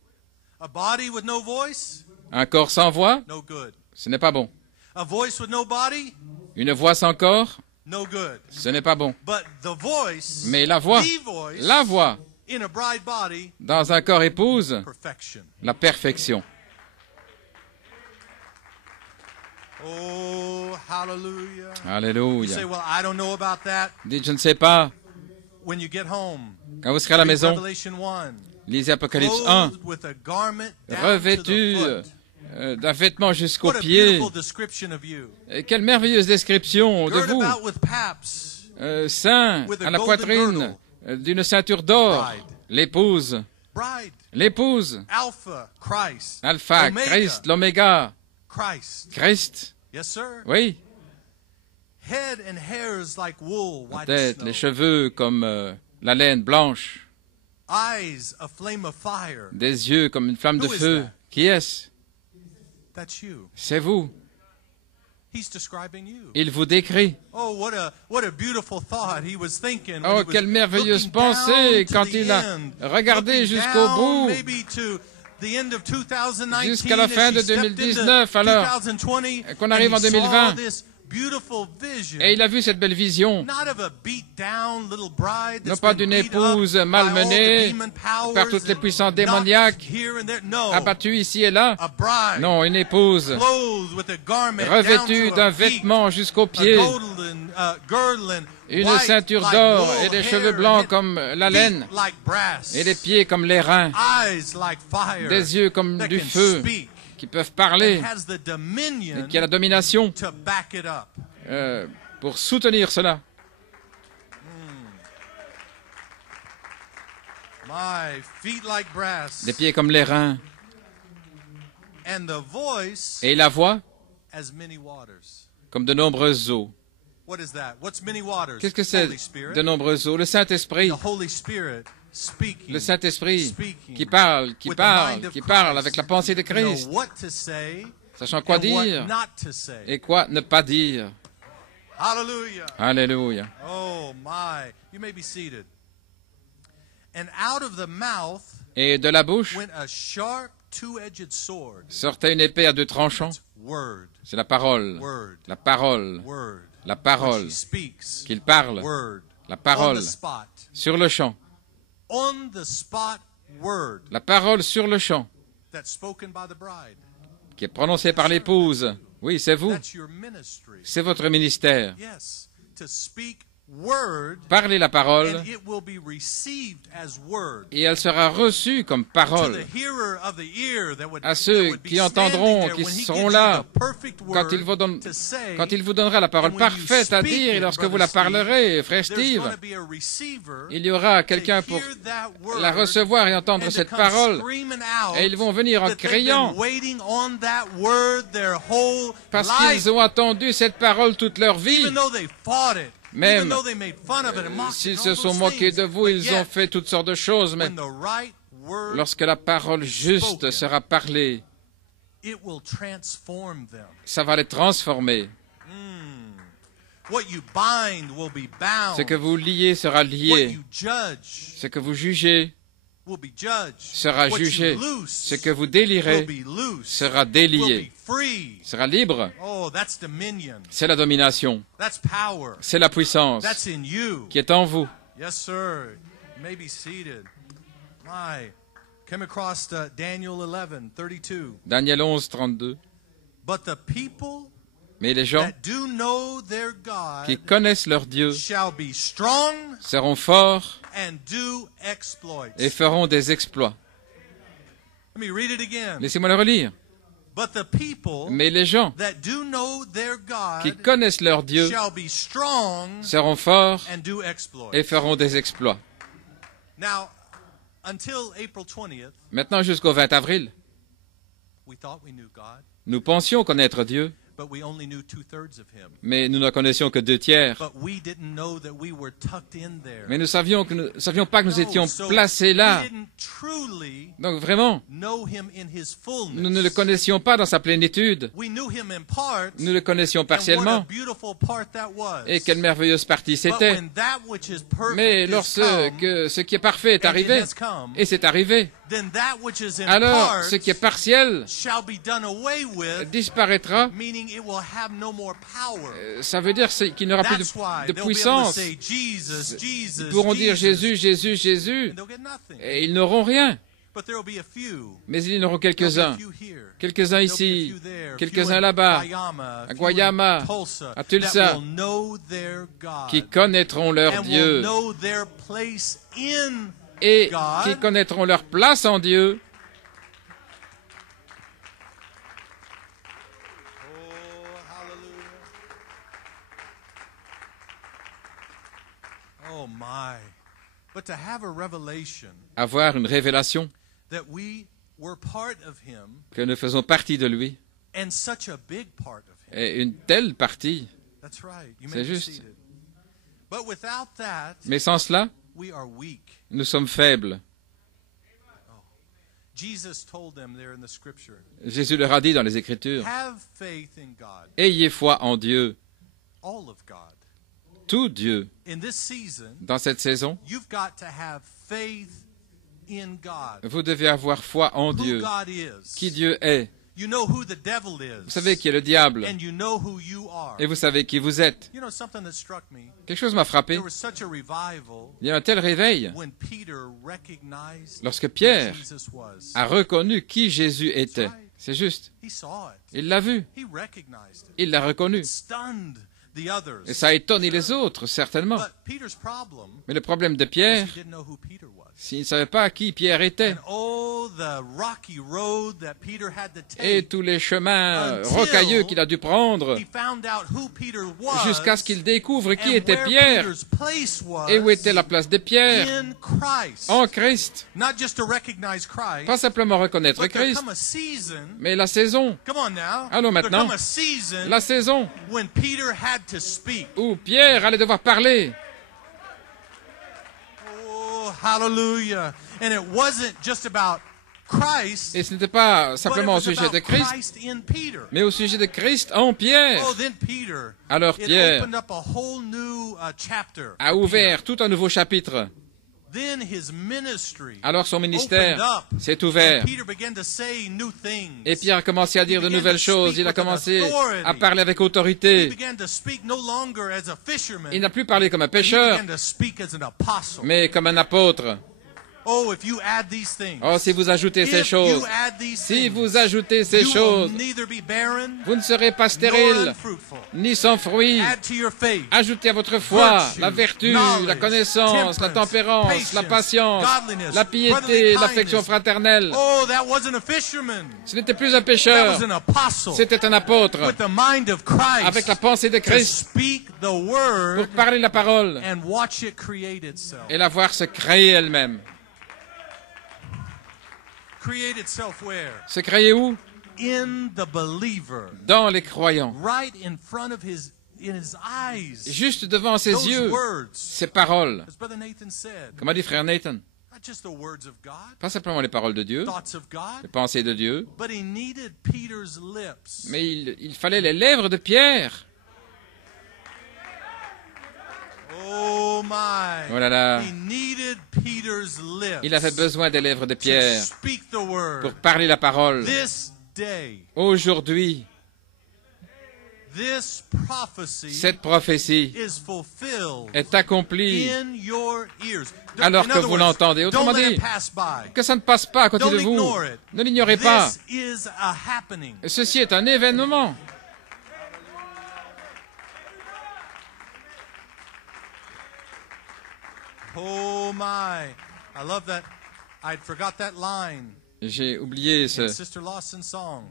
A body with no voice, Un corps sans voix, no good. ce n'est pas bon. A voice with no body, Une voix sans corps, no good. ce n'est pas bon. But the voice, Mais la voix, the voice, la voix, in a bride body, dans un corps épouse, perfection. la perfection. Oh, hallelujah. You say, Alléluia. well, I don't know about that. Dites, je ne sais pas, When you get home, quand vous serez à la read maison, Revelation 1. lisez Apocalypse 1, Clothed with a garment down to revêtu the foot. d'un vêtement jusqu'aux What a pieds. beautiful description of you. Et quelle merveilleuse description de Girt vous, about with paps, saint with a à la golden poitrine, d'une ceinture d'or, Bride. l'épouse, bride, l'épouse, Alpha, Christ, Alpha, Omega, Christ, l'Oméga, Christ. Christ, Yes, sir. oui, Head and hairs like wool, white as tête, snow. les cheveux comme la laine blanche, Eyes, a flame of fire. des yeux comme une flamme de Who is feu. that? Qui est-ce? That's you. C'est vous. He's describing you. Il vous décrit. Oh, what a beautiful thought he was thinking. when Oh, he was quelle merveilleuse looking pensée down to quand the il a end, regardé looking jusqu'au down bout, maybe to the end of 2019, jusqu'à la fin as de he stepped into 2019, alors 2020, qu'on and arrive he en 2020. saw this beautiful vision, et il a vu cette belle vision, not of a beat down little bride non that's pas been d'une beat up épouse by all the malmenée demon powers par toutes les and puissances knocked démoniaques, here and there. No, abattue ici et là. a bride Non, une épouse clothed with a garment revêtue down to d'un her feet, vêtement jusqu'aux a pieds, golden, girdle and une white ceinture like d'or wool, et des hair cheveux blancs and comme la feet laine like brass, et les pieds comme l'airain, eyes like fire, des yeux comme that du can feu speak, qui peuvent and parler has the dominion et qui a la domination to back it up. pour soutenir cela. My feet like brass, Des pieds comme l'airain and the voice et la voix as many waters. comme de nombreuses eaux. What is that? What's many waters? Qu'est-ce que c'est Holy Spirit. de nombreuses eaux? Le Saint-Esprit. The Holy Spirit speaking. Le Saint-Esprit Speaking qui parle, qui with the parle, mind of qui parle Christ. avec la pensée de To know Christ, what to say sachant quoi and what dire not to say. et quoi ne pas dire. Hallelujah. Alléluia. Oh my. You may be seated. And out of the mouth Et de la bouche went a sharp two-edged sword. sortait une épée à deux tranchants. Word, C'est la parole, word, la parole, word. la When parole she speaks, qu'il parle, word. la On parole the spot. sur le champ, On the spot word la parole sur le champ that's spoken by the bride. qui est prononcée par l'épouse. Oui, c'est vous, That's your ministry. c'est votre ministère. Yes. To speak word, Parlez la parole and it will be received as word. et elle sera reçue comme To parole the hearer of the ear that would, à ceux that would be qui entendront, standing there qui when he seront gives là you the perfect quand word il vous donne- to say, quand il vous donnera la parole and when you parfaite à speak dire et it, lorsque vous Brother la Steve, parlerez, frère there's Steve, going to be a receiver il y aura to quelqu'un pour hear that word la recevoir et entendre and to cette come parole. screaming out Et ils vont venir en that they've criant been waiting on that word their whole parce life, qu'ils ont entendu cette parole toute leur vie. even though they fought it, Même even though they made fun of it and mocked it S'ils and se all sont those moqués things, de vous, but ils yet, ont fait toutes sortes de choses, mais when the right word, lorsque la parole juste sera parlée, it will transform them. ça va les transformer. What you bind will be bound. Ce que vous liez sera What lié. you judge Ce que vous jugez will be judged. sera What jugé. you loose Ce que vous will délierez be loose. sera Will délié, be free. sera libre. Oh, that's dominion. C'est la domination, That's power. c'est la puissance That's in you. qui est en vous. Yes, sir. You may be seated. My, came across Daniel 11:32. Daniel 11, 32. But the people Mais les gens that do know their God qui connaissent leur Dieu shall be strong seront forts and do exploits. et feront des exploits. Let me read it again. Laissez-moi le relire. But the people Mais les gens that do know their qui God connaissent leur Dieu shall be strong seront forts and do exploits. et feront des exploits. Now, until April 20th, Maintenant, jusqu'au 20 avril, we thought we knew God, nous pensions connaître Dieu, but we only knew 2/3 of Him. mais nous n'en connaissions que 2/3. But we didn't know that we were tucked in there. Mais nous savions pas que nous No, étions so placés là. we didn't truly Donc vraiment, know Him in His fullness. nous ne le connaissions pas dans sa plénitude. We knew Him in part, Nous le connaissions and what a partiellement. beautiful part that was. Et quelle merveilleuse partie But c'était. when that which is perfect Mais is lorsque come, ce qui est parfait est and it arrivé, has come, et c'est arrivé, then that which is in alors part ce qui est partiel shall be done away with, disparaîtra. meaning it will have no more power. Ça veut dire qu'il n'y aura plus That's why de they'll be able to puissance. say Jesus, Jesus, Ils pourront dire Jesus, Jésus, Jésus, Jésus, and they'll get nothing. et ils n'auront rien. But there will be a few. Mais il y en aura There'll be a quelques-uns. few here. Quelques-uns There'll be a ici, few there, quelques-uns few in là-bas, Guayama, à few in Guayama, Tulsa, à Tulsa, that will know their God qui connaîtront leur and will Dieu know their place in et God. qui connaîtront leur place en Dieu. Oh, hallelujah. Oh my. But to have a revelation Avoir une révélation that we were part of Him que nous faisons partie de lui, and such a big part of Him. et une telle partie. That's right. You C'est may be juste. seated. But without that, Mais sans cela, we are weak. nous sommes faibles. Jesus told them there in the scripture, Jésus leur a dit dans les Écritures, have faith in God, ayez foi en Dieu, all of God. tout Dieu. In this season, Dans cette saison, you've got to have faith in God. vous devez avoir foi en Who Dieu, God is. qui Dieu est. You know who the devil is. Vous savez qui est le diable, And you know who you are. et vous savez qui vous êtes. You know something that struck me? Quelque chose m'a frappé. There was such a revival Il y a un tel réveil when Peter recognized lorsque who Pierre Jesus was. a reconnu qui Jésus était. C'est juste. He saw it. Il l'a vu. He recognized it. Il l'a reconnu. It stunned the others. Et ça a étonné les autres, certainement. But Peter's problem Mais le problème de was Pierre, he didn't know who Peter was. s'il ne savait pas qui Pierre était, And oh, the rocky road that Peter had to et take. tous les chemins Until rocailleux qu'il a dû prendre, He found out who Peter was. jusqu'à ce qu'il découvre qui and était where Pierre, Peter's place was et où était la place de Pierre, in Christ. en Christ. Not just to recognize Christ, Pas simplement reconnaître but there Christ, come a season. mais la saison, Come on now. Allons There maintenant. come a season la saison when Peter had to speak. où Pierre allait devoir parler. Oh, hallelujah. And it wasn't just about Christ, Et ce n'était pas but it simplement au was sujet about de Christ, Christ in Peter. mais au sujet de Christ en Pierre. Oh, then Peter, Alors it Pierre opened up a whole new chapter. a ouvert tout un nouveau chapitre. Then his ministry Alors son ministère opened up. s'est ouvert. And Peter began to say new things. Et Pierre a commencé à dire de began nouvelles to choses. speak Il a with an commencé authority. à parler avec He autorité. began to speak no longer as a fisherman. Il n'a plus parlé comme un He pêcheur, began to speak as an apostle. mais comme un apôtre. Oh, if you add these things. Oh, si vous ajoutez ces If choses, you add these si things, vous ajoutez ces you will choses, neither be barren vous ne serez pas nor stérile, unfruitful. ni sans fruit. Add to your faith Ajoutez à votre foi virtue, la vertu, knowledge, la connaissance, la temperance, tempérance, la patience, godliness, la piété, brotherly l'affection kindness. fraternelle. Oh, that wasn't a fisherman. Ce n'était plus un That pêcheur, was an apostle c'était un apôtre, with the mind of Christ avec la pensée de to Christ, speak the pour word parler la parole and watch it create itself. et la voir se créer elle-même. Create itself where? Se créer où? In the believer. Dans les croyants. Right in front of his eyes. Juste devant ses Those yeux, words. ces paroles. As Brother Nathan said. Comme a dit frère Nathan, Not just the words of God, pas simplement les paroles de Dieu, thoughts of God, les pensées de Dieu, but he needed Peter's lips. mais il fallait les lèvres de Pierre. Oh my. Oh là là, He needed Peter's lips. il avait besoin des lèvres de to Pierre speak the word. pour parler la parole. This day, Aujourd'hui, this prophecy cette prophétie is fulfilled est accomplie in your ears. alors In que other vous words, l'entendez. Autrement don't let dit, it pass by. que ça ne passe pas à côté Don't de vous. ignore it. Ne l'ignorez pas. This is a happening. Ceci est un événement. Oh my. I love that. I forgot that line. J'ai oublié in Sister Lawson's song.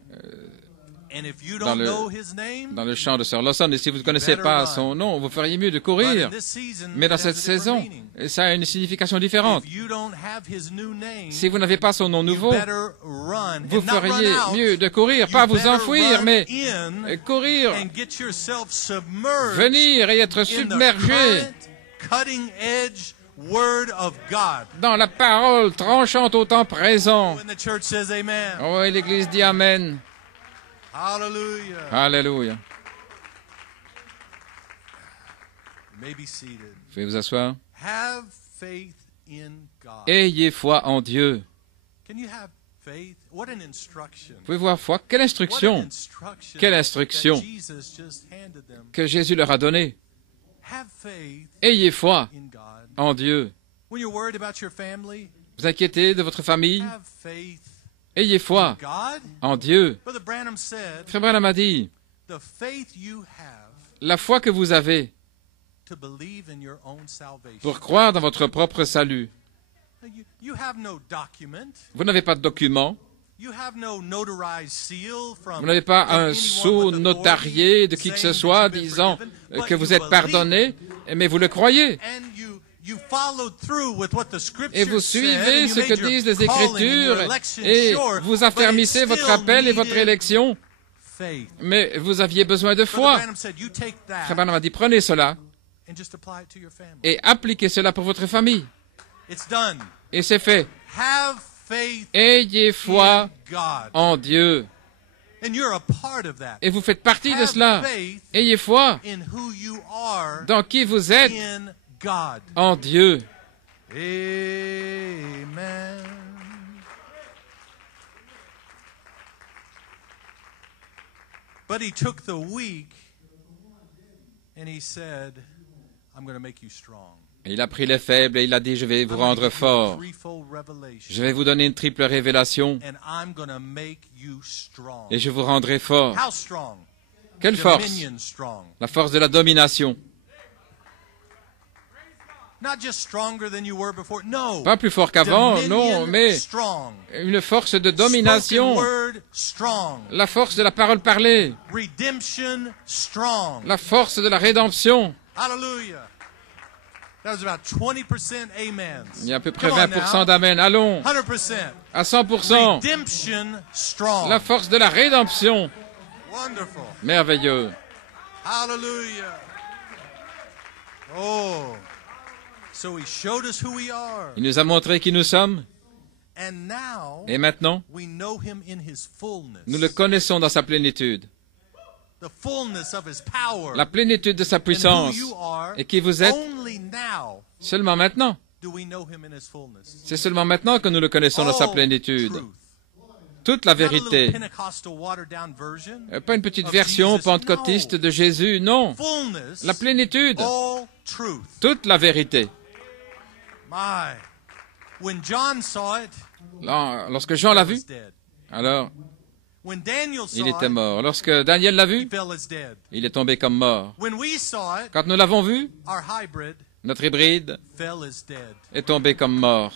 And if you dans don't le- know his name, dans le chant de Sir Lawson, et si vous ne connaissez pas son nom, vous feriez mieux de but courir. in this season, Mais dans it has cette a different saison, meaning. ça a une signification différente. If you don't have his new name, Si vous n'avez pas son nom you nouveau, better run. vous And not run feriez out. mieux de courir, You pas vous better enfouir, run mais in courir, and get yourself submerged venir et être in the submergé current, cutting-edge word of God. dans la parole tranchante au temps présent. When the church says amen. Oh, et l'Église dit Amen. Hallelujah. Alléluia. You may be seated. Vous pouvez vous asseoir. Have faith in God. Ayez foi en Dieu. Can you have faith? What an instruction. Vous pouvez voir foi. Quelle What an instruction instruction Quelle that instruction Jesus just handed them. que Jésus leur a donnée. Have faith Ayez foi in God. en Dieu. When you're worried about your family, Vous inquiétez de votre famille. have faith Ayez in foi God. en Dieu. Brother Branham said, Frère Branham a dit, the faith you have la foi que vous avez to believe in your own salvation. pour croire dans votre propre salut. You have no document. Vous n'avez pas de document. You have no notarized seal from Vous n'avez pas from un anyone sceau with authority notarié de qui que ce saying soit that you've been disant forgiven, que but vous you êtes believe. pardonné, mais vous le croyez. And you followed through with what the Et scriptures vous said, suivez and ce you que made your disent les calling and Écritures your election et sure, vous but it affermissez votre still appel et votre needed élection. faith. Mais vous aviez besoin de Brother foi. Branham said, you take that Frère Branham a dit, prenez cela and just apply it to your family. et appliquez cela pour votre famille. It's done. Et c'est fait. Have faith Ayez foi in God. en Dieu. And you're a part of that. Et vous faites partie de Have cela. faith Ayez foi in who you are dans qui vous êtes in God. en Dieu. Amen. But he took the weak and he said, I'm going to make you strong. Et il a pris les faibles et il a dit, je vais vous I'm gonna rendre give you a fort. threefold revelation, Je vais vous donner une triple révélation and I'm going to make you strong. et je vous rendrai fort. How strong? Quelle force? Dominion strong. La force de la domination. Not just stronger than you were before. No. Pas plus fort qu'avant, Dominion non, mais strong. une force de Spoken domination. word strong. La force de la parole parlée. Redemption strong. La force de la rédemption. Hallelujah. That was about 20% amens. Il y a à peu près Come on 20% now. d'amen. Allons, 100%. à 100%. Redemption strong. La force de la rédemption. Wonderful. Merveilleux. Hallelujah. Oh. So he showed us who we are. Il nous a montré qui nous sommes. And now Et maintenant, we know him in his fullness. nous le connaissons dans sa plénitude. The fullness of his power. La plénitude de sa And who puissance. you are. Et qui vous êtes. Only now Seulement maintenant. do we know him in his fullness. C'est seulement maintenant que nous le connaissons dans sa All plénitude. truth. Toute la Not a little vérité. Pentecostal watered-down version. Pas une petite of version Jesus. pentecôtiste No. de Jésus, non. Fullness. La plénitude. All truth. Toute la vérité. My. When John saw it, Lorsque Jean l'a he vu, was dead. alors When Daniel il saw était it, mort. Lorsque Daniel l'a he vu, fell as dead. il est tombé comme mort. When we saw it, Quand nous l'avons vu, our hybrid notre hybride fell as dead. est tombé comme mort.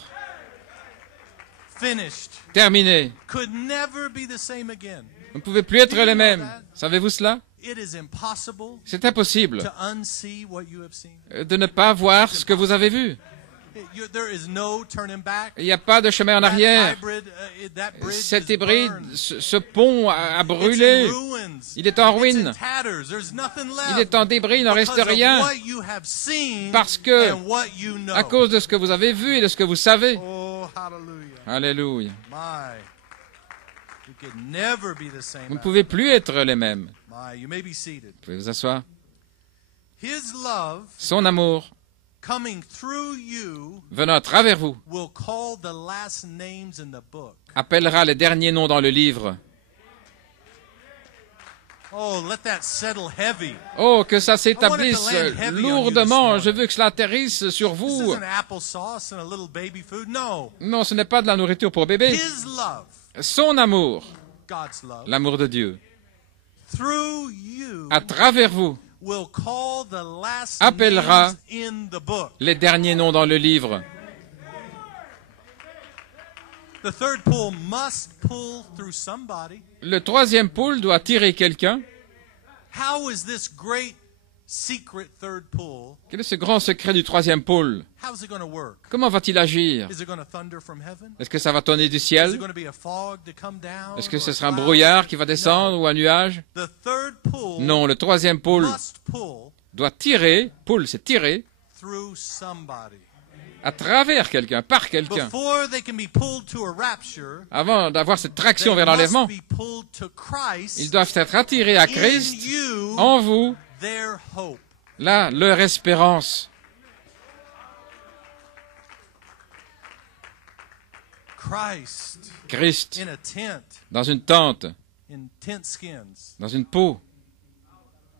Finished. Terminé. Could never be the same again. Vous ne pouvez plus être les mêmes. Savez-vous cela? It is impossible C'est impossible to unsee what you have seen. de ne pas voir ce que vous avez vu. There is no turning back. Il n'y a pas de chemin en That arrière. hybrid, that bridge Cet is hybride, burned. ce pont a It's brûlé. in ruins. Il est en It's ruine. in tatters. There's nothing left. Il est en débris, il n'en reste Because of rien. what you have seen Parce que, and what you know. à cause de ce que vous avez vu et de ce que vous savez. Oh, hallelujah. Alléluia. My. You could never be the same. Vous ne pouvez plus être les mêmes. My. You may be seated. Vous pouvez vous asseoir. His love Son amour, coming through you venant à travers vous, will call the last names in the book. appellera les derniers noms dans le livre. Oh, let that settle heavy. Oh, que ça s'établisse I want it to land heavy on you lourdement. this Je veux que cela atterrisse sur This vous. isn't applesauce and a little baby food. No. Non, ce n'est pas de la nourriture pour bébé. His love, Son amour, God's love, l'amour de Dieu, through you à travers vous, will call the last appellera names in the book. les derniers noms dans le livre. The third pull must pull through somebody. Le troisième pôle doit tirer quelqu'un. How is this great secret third pull? Quel est ce grand secret du troisième pôle? How's it going to work? Comment va-t-il agir? Is it going to thunder from heaven? Est-ce que ça va tonner du Is it ciel? going to be a fog to come down? Est-ce que or ce a sera un cloud? brouillard qui va descendre ou un nuage? The third pull Non, le troisième pôle must pull doit tirer, pôle c'est tirer, through somebody. à travers quelqu'un, par quelqu'un. Before they can be pulled to a rapture, Avant d'avoir cette traction they vers must l'enlèvement, be pulled to Christ, ils doivent être attirés à in Christ, you, en vous, their hope. là, leur espérance. Christ, In a tent, dans une tente, in tent skins. dans une peau,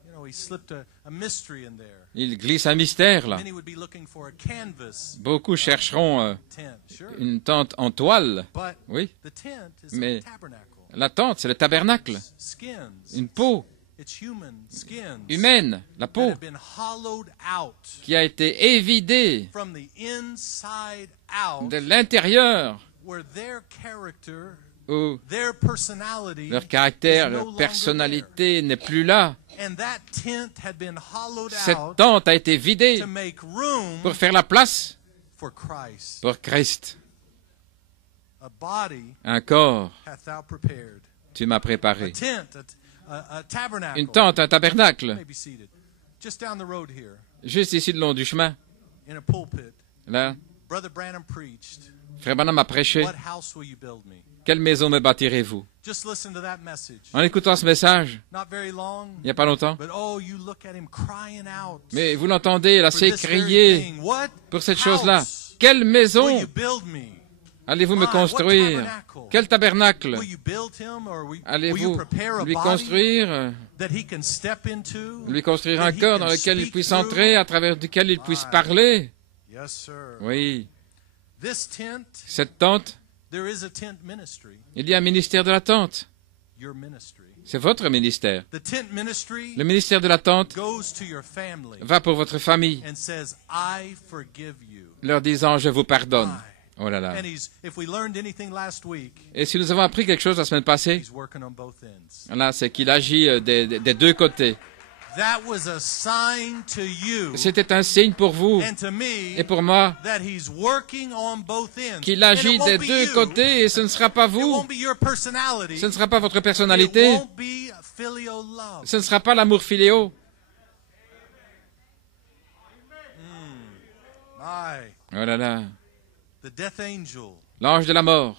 You know, he slipped a mystery in there. il glisse un mystère, là. Many would be looking for a canvas Beaucoup chercheront tent, sure. une tente en toile. But Oui, the tent is Mais- a tabernacle. la tente, c'est le tabernacle. Skins. Une peau It's human skins humaine, la that peau have been hollowed out qui a été évidée from the inside out, de l'intérieur, where their character, où their personality leur caractère, is no leur longer personnalité n'est plus là. there. And that tent had been hollowed Cette out tente a été vidée to make room pour faire la place for Christ. pour Christ. A body Un corps, hath thou prepared. tu m'as A préparé. tent, a tabernacle. Une tente, un You tabernacle, may be seated. Just down the road here, juste ici le long du chemin. in a pulpit, Là, Brother Branham preached. Frère Branham a prêché. What house will you build me? Quelle maison me bâtirez-vous? Just listen to that message. En écoutant ce message, Not very long, il n'y a pas longtemps, but oh, you look at him crying out. mais vous l'entendez, là, for c'est this very crier thing. What pour cette chose-là. house Quelle will maison you build me? allez-vous me My, what construire? tabernacle? Quel tabernacle Will you build him, or will you allez-vous prepare a lui body construire? that he can step into? Lui construire that un he corps can dans lequel il speak puisse through? entrer, à travers duquel il puisse My. parler? Yes, sir. Oui. This tent, Cette tente, there is a tent ministry. il y a un ministère de la tente. Your ministry. C'est votre ministère. The tent ministry Le ministère de la tente goes to your family va pour votre famille, and says, I forgive you. leur disant, je vous pardonne. My. Oh là là. And if we learned anything last week, Et si nous avons appris quelque chose la semaine passée, he's working on both ends. là, c'est qu'il agit des deux côtés. That was a sign to you C'était un signe pour vous and to me et pour moi that he's working on both ends. qu'il And agit it won't des be deux you. côtés et ce ne sera pas It vous, won't be your personality. ce ne sera pas votre It personnalité, won't be a filial love. ce ne sera pas l'amour filéo. My, Oh là là. the death angel L'ange de la mort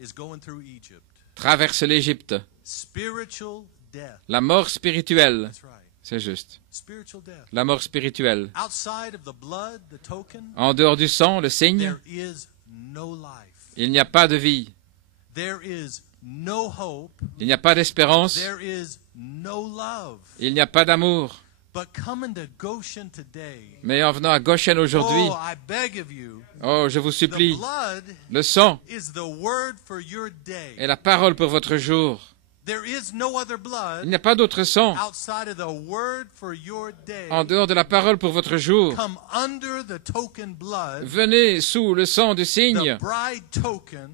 is going through Egypt. traverse l'Égypte. Spiritual death. La mort spirituelle, That's right. c'est juste. Spiritual death. La mort spirituelle. Outside of the blood, the token, En dehors du sang, le signe, there is no life. il n'y a pas de vie, There is no hope. il n'y a pas d'espérance, There is no love. il n'y a pas d'amour. But coming to Goshen today, Mais en venant à Goshen aujourd'hui, oh, I beg of you, oh, je vous the supplie, blood le sang is the word for your day. est la parole pour votre jour. There is no other Il blood n'y a pas d'autre sang outside of the word for your day. en dehors de la parole pour votre jour. Come under the token blood, Venez sous le sang du the signe, bride token,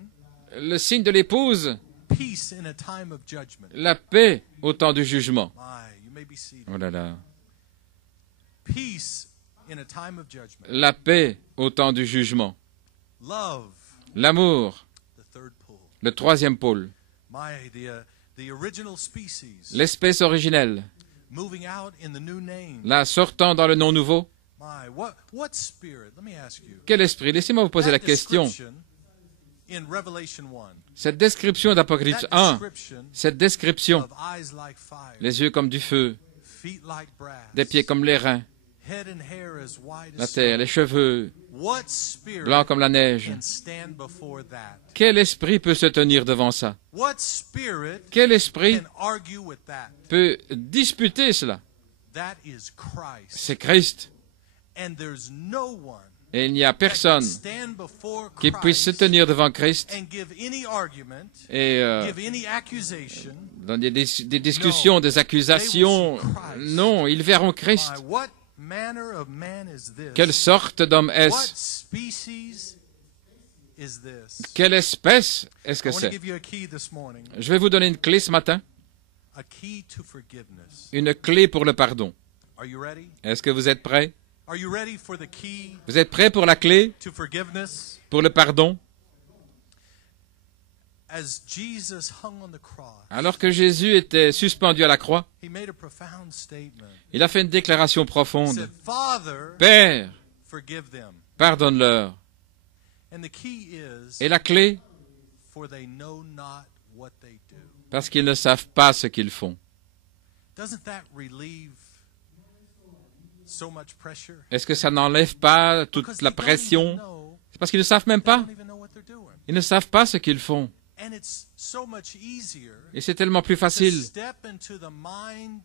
le signe de l'épouse, peace in a time of judgment. la paix au temps du jugement. My, you may be seated. Oh là là. Peace in a time of judgment. La paix au temps du jugement. Love, L'amour, the third pull. le troisième pôle. My, the original species L'espèce originelle, moving out in the new name. là sortant dans le nom nouveau. My, what spirit? Let me ask you. Quel esprit? Laissez-moi vous poser la That question. description in Revelation 1. Cette description d'Apocalypse That 1, description cette description, of eyes like fire, les yeux comme du feu, feet like brass, des pieds comme l'airain, head and hair as white la as terre, snow. les cheveux What spirit blancs comme la neige. can stand before that? Quel esprit peut se tenir devant ça? What spirit Quel esprit can argue with that? peut disputer cela? That is Christ. C'est Christ. And there's no one Et il n'y a that can personne stand before qui puisse se Christ tenir devant Christ and give any argument, et give any accusation. dans des discussions, des accusations. Non, ils verront Christ. My, what manner of man is this? Quelle sorte d'homme What est-ce? species is this. Quelle espèce est-ce que I want to c'est? give you a key this morning. Je vais vous donner une clé ce matin, A key to forgiveness. une clé pour le pardon. Are you ready? Est-ce que vous êtes prêts? Are you ready for the key Vous êtes prêts pour la clé, to forgiveness? pour le pardon? As Jesus hung on the cross, Alors que Jésus était suspendu à la croix, he made a profound statement. il a fait une déclaration He profonde. said, Father, Père, forgive them. pardonne-leur. And the key is, Et la clé, for they know not what they do. parce qu'ils ne savent pas ce qu'ils font. Doesn't that relieve so much pressure? Est-ce que ça n'enlève pas toute Because la they don't even pression? know- C'est parce qu'ils ne savent même they pas. don't even know what they're doing. Ils ne savent pas ce qu'ils font. And it's so much easier Et c'est tellement plus to facile step into the mind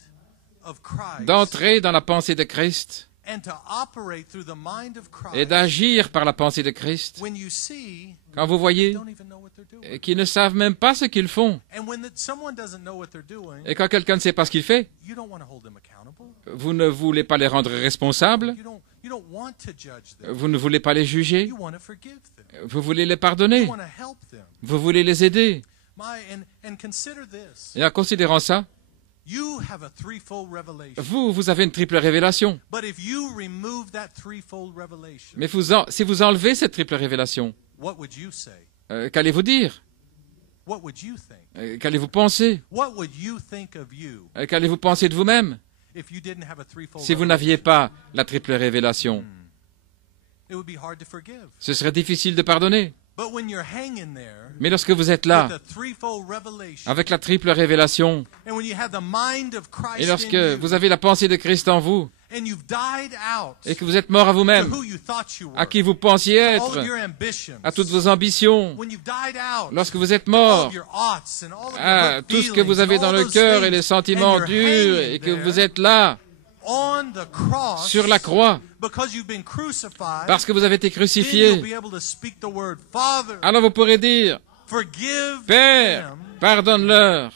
of Christ d'entrer dans la pensée de Christ and to operate through the mind of et Christ d'agir par la pensée de Christ when you see quand vous they voyez don't even know what they're doing. qu'ils ne savent même pas ce qu'ils font. And when someone doesn't know what they're doing, Et quand quelqu'un ne sait pas ce qu'il fait, you don't want to hold them accountable. vous ne voulez pas les rendre responsables, You don't want to judge them. vous ne voulez pas les juger, You want to forgive them. vous voulez les You pardonner, want to help them. vous voulez les aider. And consider this. Et en considérant ça, You have a threefold revelation. vous avez une triple révélation. But if you remove that threefold revelation, Mais si vous enlevez cette triple révélation, what would you say? qu'allez-vous dire? What would you think? Qu'allez-vous penser? What would you think of you Qu'allez-vous penser de vous-même if you didn't have a threefold si vous revelation? n'aviez pas la triple révélation? It would be hard to forgive. Ce serait difficile de pardonner. But when you're hanging there Mais lorsque vous êtes là, with the threefold revelation, avec la triple révélation, and when you have the mind of et Christ lorsque in you, vous avez la pensée de Christ en vous, and you've died out et que vous êtes mort à to vous-même, who you thought you were, à qui vous pensiez all être, of your ambitions, à toutes vos ambitions, when you've died out, lorsque vous êtes all mort, of your oughts and all of your à hurt tout ce que vous feelings avez and dans all le those cœur et things, les sentiments and you're durs, hanging et que there vous êtes là, on the cross sur la croix, because you've been crucified, parce que vous avez été then you'll crucifié, be able to speak the word, Father, alors vous pourrez dire, forgive Père, them. pardonne-leur.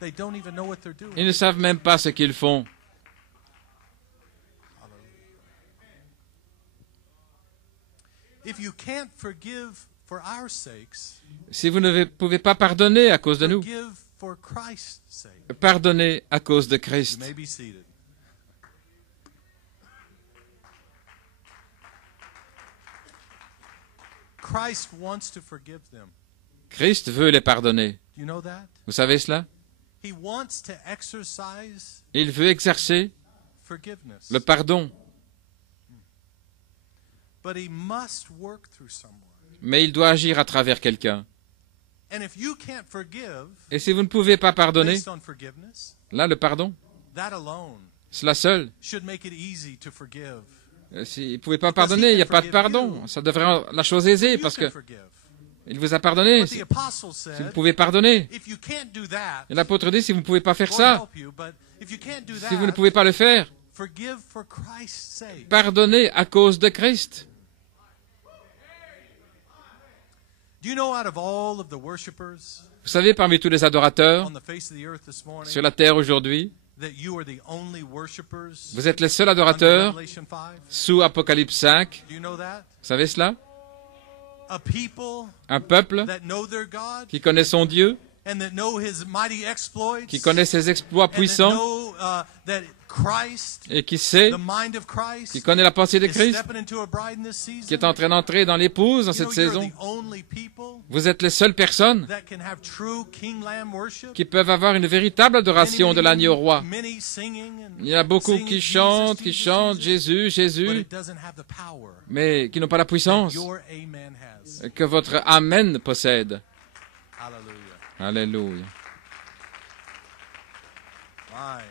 They don't even know what they're doing. Ils ne savent même pas ce qu'ils font. If you can't forgive for our sakes, Si vous ne pouvez pas pardonner à cause de nous, forgive for Christ's sake. pardonnez à cause de You Christ. may be seated. Christ wants to forgive them. Christ veut les pardonner. Do you know that? Vous savez cela? He wants to exercise Il veut exercer forgiveness. le pardon, But he must work through someone. mais il doit agir à travers quelqu'un. And if you can't forgive Et si vous ne pouvez pas pardonner, based on forgiveness, là, le pardon, that alone cela seul. should make it easy to forgive. Si vous ne pouvez pas pardonner, il n'y a pas de pardon. Ça devrait rendre la chose aisée You parce can que forgive. il vous a pardonné. But Si the apostle si vous said, pouvez pardonner. if you can't do that, Et l'apôtre dit, si vous ne pouvez pas faire Lord ça, help you, but if you can't do si vous ne that, pouvez pas le faire, forgive for Christ's sake. pardonnez à cause de Christ. Do you know out of all of the worshipers Vous savez, parmi tous les adorateurs on the face of the earth this morning, sur la terre aujourd'hui, that you are the only worshipers vous êtes les seuls under adorateurs Revelation 5? sous Apocalypse 5. Do you know that? Vous savez cela? A people Un peuple that know their God qui connaît son Dieu, and that know His mighty exploits, qui connaît ses exploits and that puissants know that Christ, et qui sait, the mind of Christ, qui connaît la pensée de is Christ, stepping into a bride in this season. qui est en train d'entrer dans l'épouse dans You know, cette you're saison. the only people Vous êtes les seules personnes that can have true King Lamb worship. qui peuvent avoir une véritable adoration de l'agneau roi. Many singing and Il y en a beaucoup singing qui Jesus, chantent, Jesus, Jésus, but Jésus, it doesn't have the power mais qui n'ont pas la that puissance your amen has. que votre Amen possède. Hallelujah. Alléluia. My.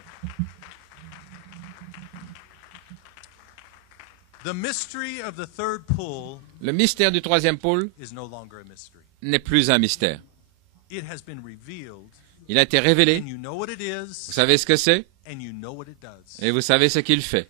The mystery of the third pull Le mystère du troisième pôle is no longer a mystery. n'est plus un mystère. It has been revealed, Il a été révélé. and you know what it Vous is, savez ce que c'est and you know what it does. et vous savez ce qu'il fait.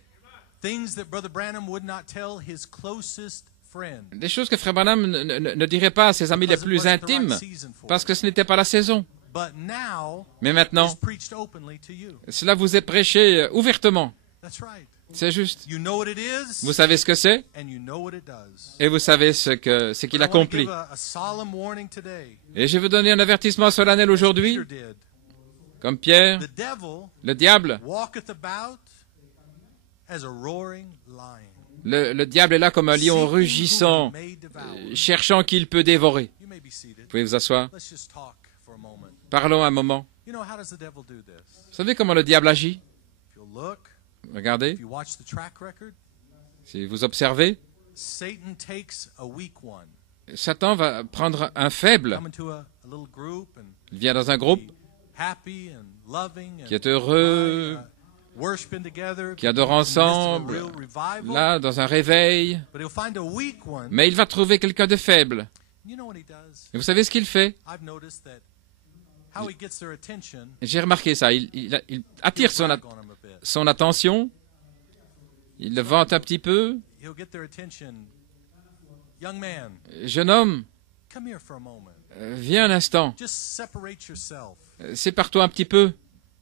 Things that Brother Branham would not tell his closest friend. Des choses que Frère Branham ne dirait pas à ses amis les because it plus wasn't the right intimes season for parce it. que ce n'était pas la saison. But now Mais maintenant, it's preached openly to you. cela vous est prêché ouvertement. That's right. C'est juste. You know what it is, Vous savez ce que c'est and you know what it does. et vous savez ce qu'il But I want to accomplit. give a solemn warning today. Et je vais vous donner un avertissement solennel aujourd'hui, Peter did. comme Pierre, The devil le diable. walketh about as a roaring lion, Le diable est là comme un lion seeking whom rugissant, he may devour. cherchant qui il peut dévorer. You may be seated. Vous pouvez vous asseoir. Let's just talk for a moment. Parlons un moment. You know, how does the devil do this? Vous savez comment le diable agit? If you'll look, Regardez, if you watch the track record, si vous observez, Satan takes a weak one, Satan va prendre un faible. come into a little group and Il vient dans un groupe be happy and loving qui and est heureux, worshiping together, qui adore in the midst of a ensemble, real revival. là, dans un réveil. But he'll find a weak one. Mais il va trouver quelqu'un de faible. You know what he does? Et vous savez ce qu'il fait? I've noticed that how he gets their attention, J'ai remarqué ça. Il attire he'll brag on them a bit. son attention. Il le vante un petit peu. He'll get their attention. Young man, Jeune homme, come here for a moment. viens un instant. Just separate yourself. Sépare-toi un petit peu.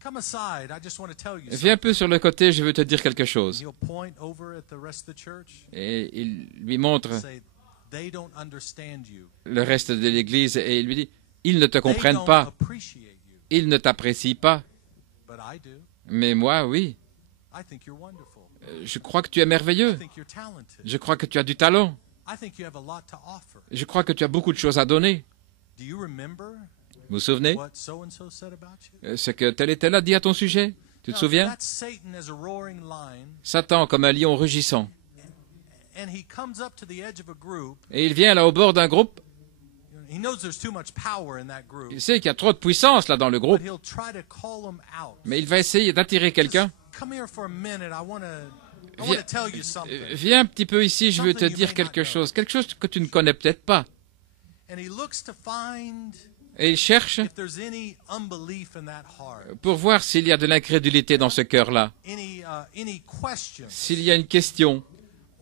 Come aside. I just want to tell you Viens un something. peu sur le côté, je veux te dire quelque chose. He'll point over at the rest of the church Et il lui montre and say, they don't understand you. le reste de l'église et il lui dit, ils ne te They comprennent don't pas, appreciate you. ils ne t'apprécient pas. But I do. Mais moi, oui, I think you're wonderful. je crois que tu es I merveilleux. think you're talented. Je crois que tu as du talent. I think you have a lot to offer. Je crois que tu as beaucoup de choses à donner. Do you remember Vous vous souvenez what so-and-so said about you? ce que tel et tel a dit à ton sujet? Tu te Now, souviens? that's Satan as a roaring lion, Satan comme un lion rugissant. and he comes up to the edge of a group. Et il vient là au bord d'un groupe. He knows there's too much power in that group, Il sait qu'il y a trop de puissance là dans le but groupe. he'll try to call them out. Mais il va essayer d'attirer quelqu'un. Come here for a minute. I want to Viens, tell you something. viens un petit peu ici, je veux te dire quelque chose. Quelque chose que tu ne connais peut-être pas. And he looks to find Et il cherche if there's any unbelief in that heart, pour voir s'il y a de l'incrédulité dans ce cœur-là. any questions, S'il y a une question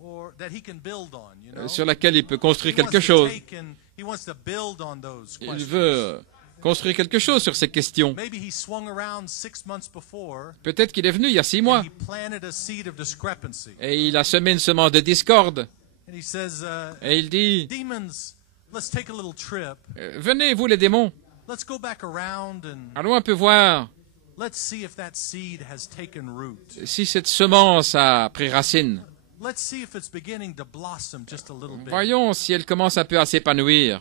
or that he can build on. You know, sur laquelle il peut construire He wants quelque to chose. take and he wants to build on those Il questions. veut construire quelque chose sur ces questions. Maybe he swung around 6 months before. Peut-être qu'il est venu il y a 6 mois And he planted a seed of discrepancy. et il a semé une semence de discorde. And he says, Et il dit, demons, let's take a little trip. venez vous les démons, Let's go back around and allons un peu voir let's see if that seed has taken root. si cette semence a pris racine. Let's see if it's beginning to blossom just a little bit. Voyons si elle commence un peu à s'épanouir.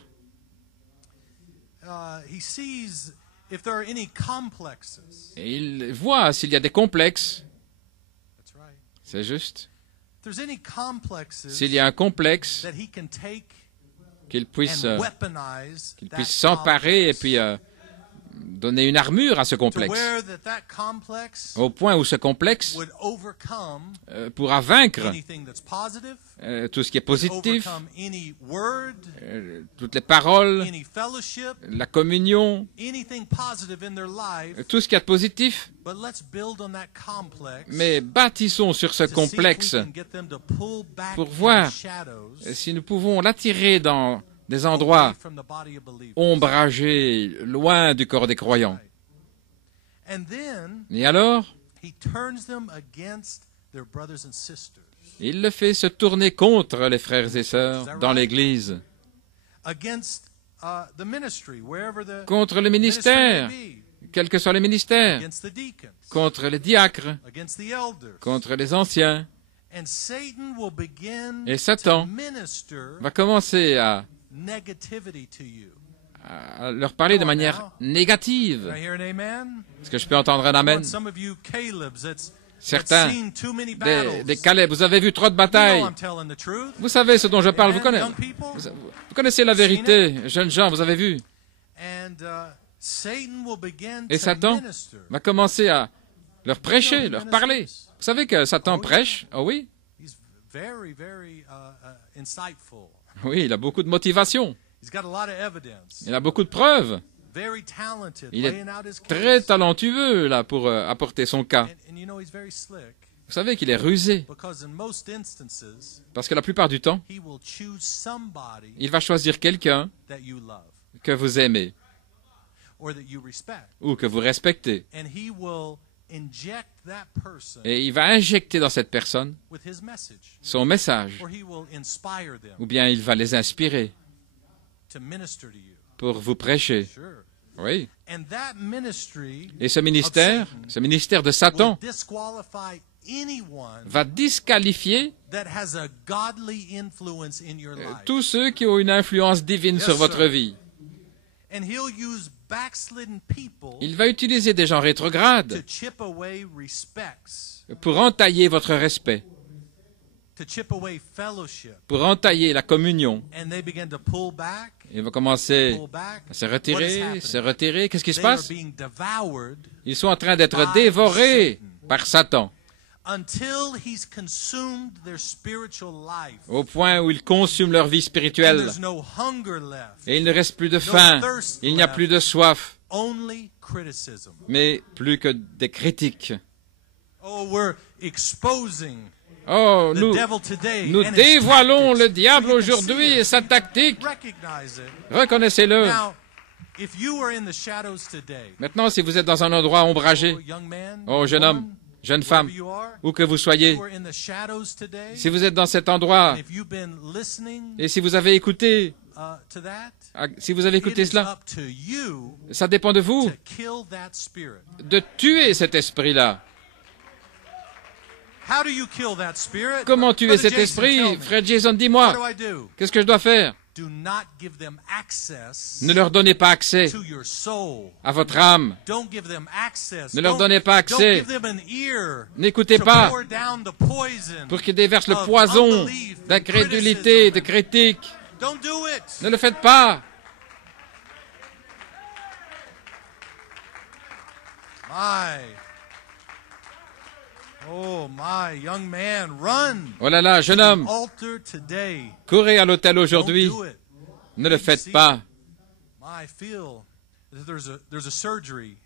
He sees if there are any complexes. Et il voit s'il y a des complexes. That's right. C'est juste. If there's any complexes S'il y a un complexe, that he can take qu'il puisse and weaponize that s'emparer et complex puis donner une armure à ce to complexe. where that complex Au point où ce complexe would overcome pourra vaincre anything that's positive, tout ce qui est positif, overcome any word, toutes les paroles, any fellowship, la communion, anything positive in their life. tout ce qu'il y a de positif. But let's build on that complex Mais bâtissons sur ce to see if we complexe can get them to pull back pour in voir the shadows si nous pouvons l'attirer dans des away endroits from the body of believers. ombragés, loin du corps des croyants. And then Et alors, he turns them against their brothers and sisters, il le fait se tourner contre les frères et sœurs dans l'Église, against the ministry, wherever the contre le ministry ministère, may be, quels que soient les ministères, against the deacons, contre les diacres, against the elders. contre les anciens. And Satan will begin Et Satan to minister va commencer negativity to you. à leur parler de manière négative. Can I hear an amen? Est-ce que je peux entendre un I amen? want some of you Calebs that's Certains seen too many battles. des Caleb, vous avez vu trop de You batailles. know I'm telling the truth. Vous savez ce dont je parle. Amen, young people. Vous connaissez la vérité, jeunes gens, vous avez vu. And Satan will begin Et to Satan minister. va commencer à leur prêcher, leur parler. Vous savez que Satan Oh, yeah. prêche? Oh oui, He's very, very insightful. oui, il a beaucoup de motivation. He's got a lot of evidence. Il a beaucoup de preuves. Very talented, Il est laying out his très case. talentueux là pour apporter son cas. And you know he's very slick Vous savez qu'il est rusé because in most instances parce que la plupart du temps, he will choose somebody il va choisir quelqu'un that you love que vous aimez or that you respect, ou que vous respectez. and he will inject that person et il va injecter dans cette personne with his message, son message, or he will inspire them ou bien il va les inspirer to minister to you. pour vous prêcher. Sure. Oui. And that ministry Et ce ministère de will Satan, disqualify anyone va disqualifier that has a godly influence in your life. tous ceux qui ont une influence divine Yes, sur votre sir. vie. And he'll use backslidden people Il va utiliser des gens to rétrogrades chip away respects, pour entailler votre respect, to chip away fellowship. pour entailler la communion. And they begin to pull back, Il va commencer pull back. à se What is retirer, happening? se retirer. Qu'est-ce qui se They are passe? being devoured Ils sont en train d'être dévorés par Satan, until he's consumed their spiritual life. au point où ils consument leur vie And spirituelle. there's no hunger left, Et il ne reste plus de faim, il n'y a plus de soif, only criticism. mais plus que des critiques. Oh, we're exposing Oh, the nous devil today nous and his dévoilons tactics. le diable So you can aujourd'hui see et it, sa tactique. recognize it. Reconnaissez-le. Now, if you are in the shadows today, Maintenant, si vous êtes dans un endroit ombragé, oh, young man, oh jeune woman, homme, jeune femme, wherever you are, où que vous soyez, you are in the shadows today, si vous êtes dans cet endroit and if you've been listening et si vous avez écouté, to that, si vous avez it écouté is cela, up to you ça dépend de vous to kill that spirit. de tuer cet esprit-là. How do you kill that spirit? Comment tuer Brother cet Jason, esprit? tell me. Frère Jason, What do dis-moi, I do? qu'est-ce que je dois faire? Do not give them access Ne leur donnez pas accès to your soul. à votre âme. Don't give them access. Ne leur Don't- donnez pas accès. Don't give them an ear N'écoutez to pas pour down the poison pour qu'ils déversent le of poison unbelief and d'incrédulité, de criticism. critique. Don't do it. Ne le faites pas. My. Oh, my young man, run. Oh là là, jeune homme, Altar today. courez à l'hôtel Don't aujourd'hui. do it. Ne le faites pas. I feel that there's a surgery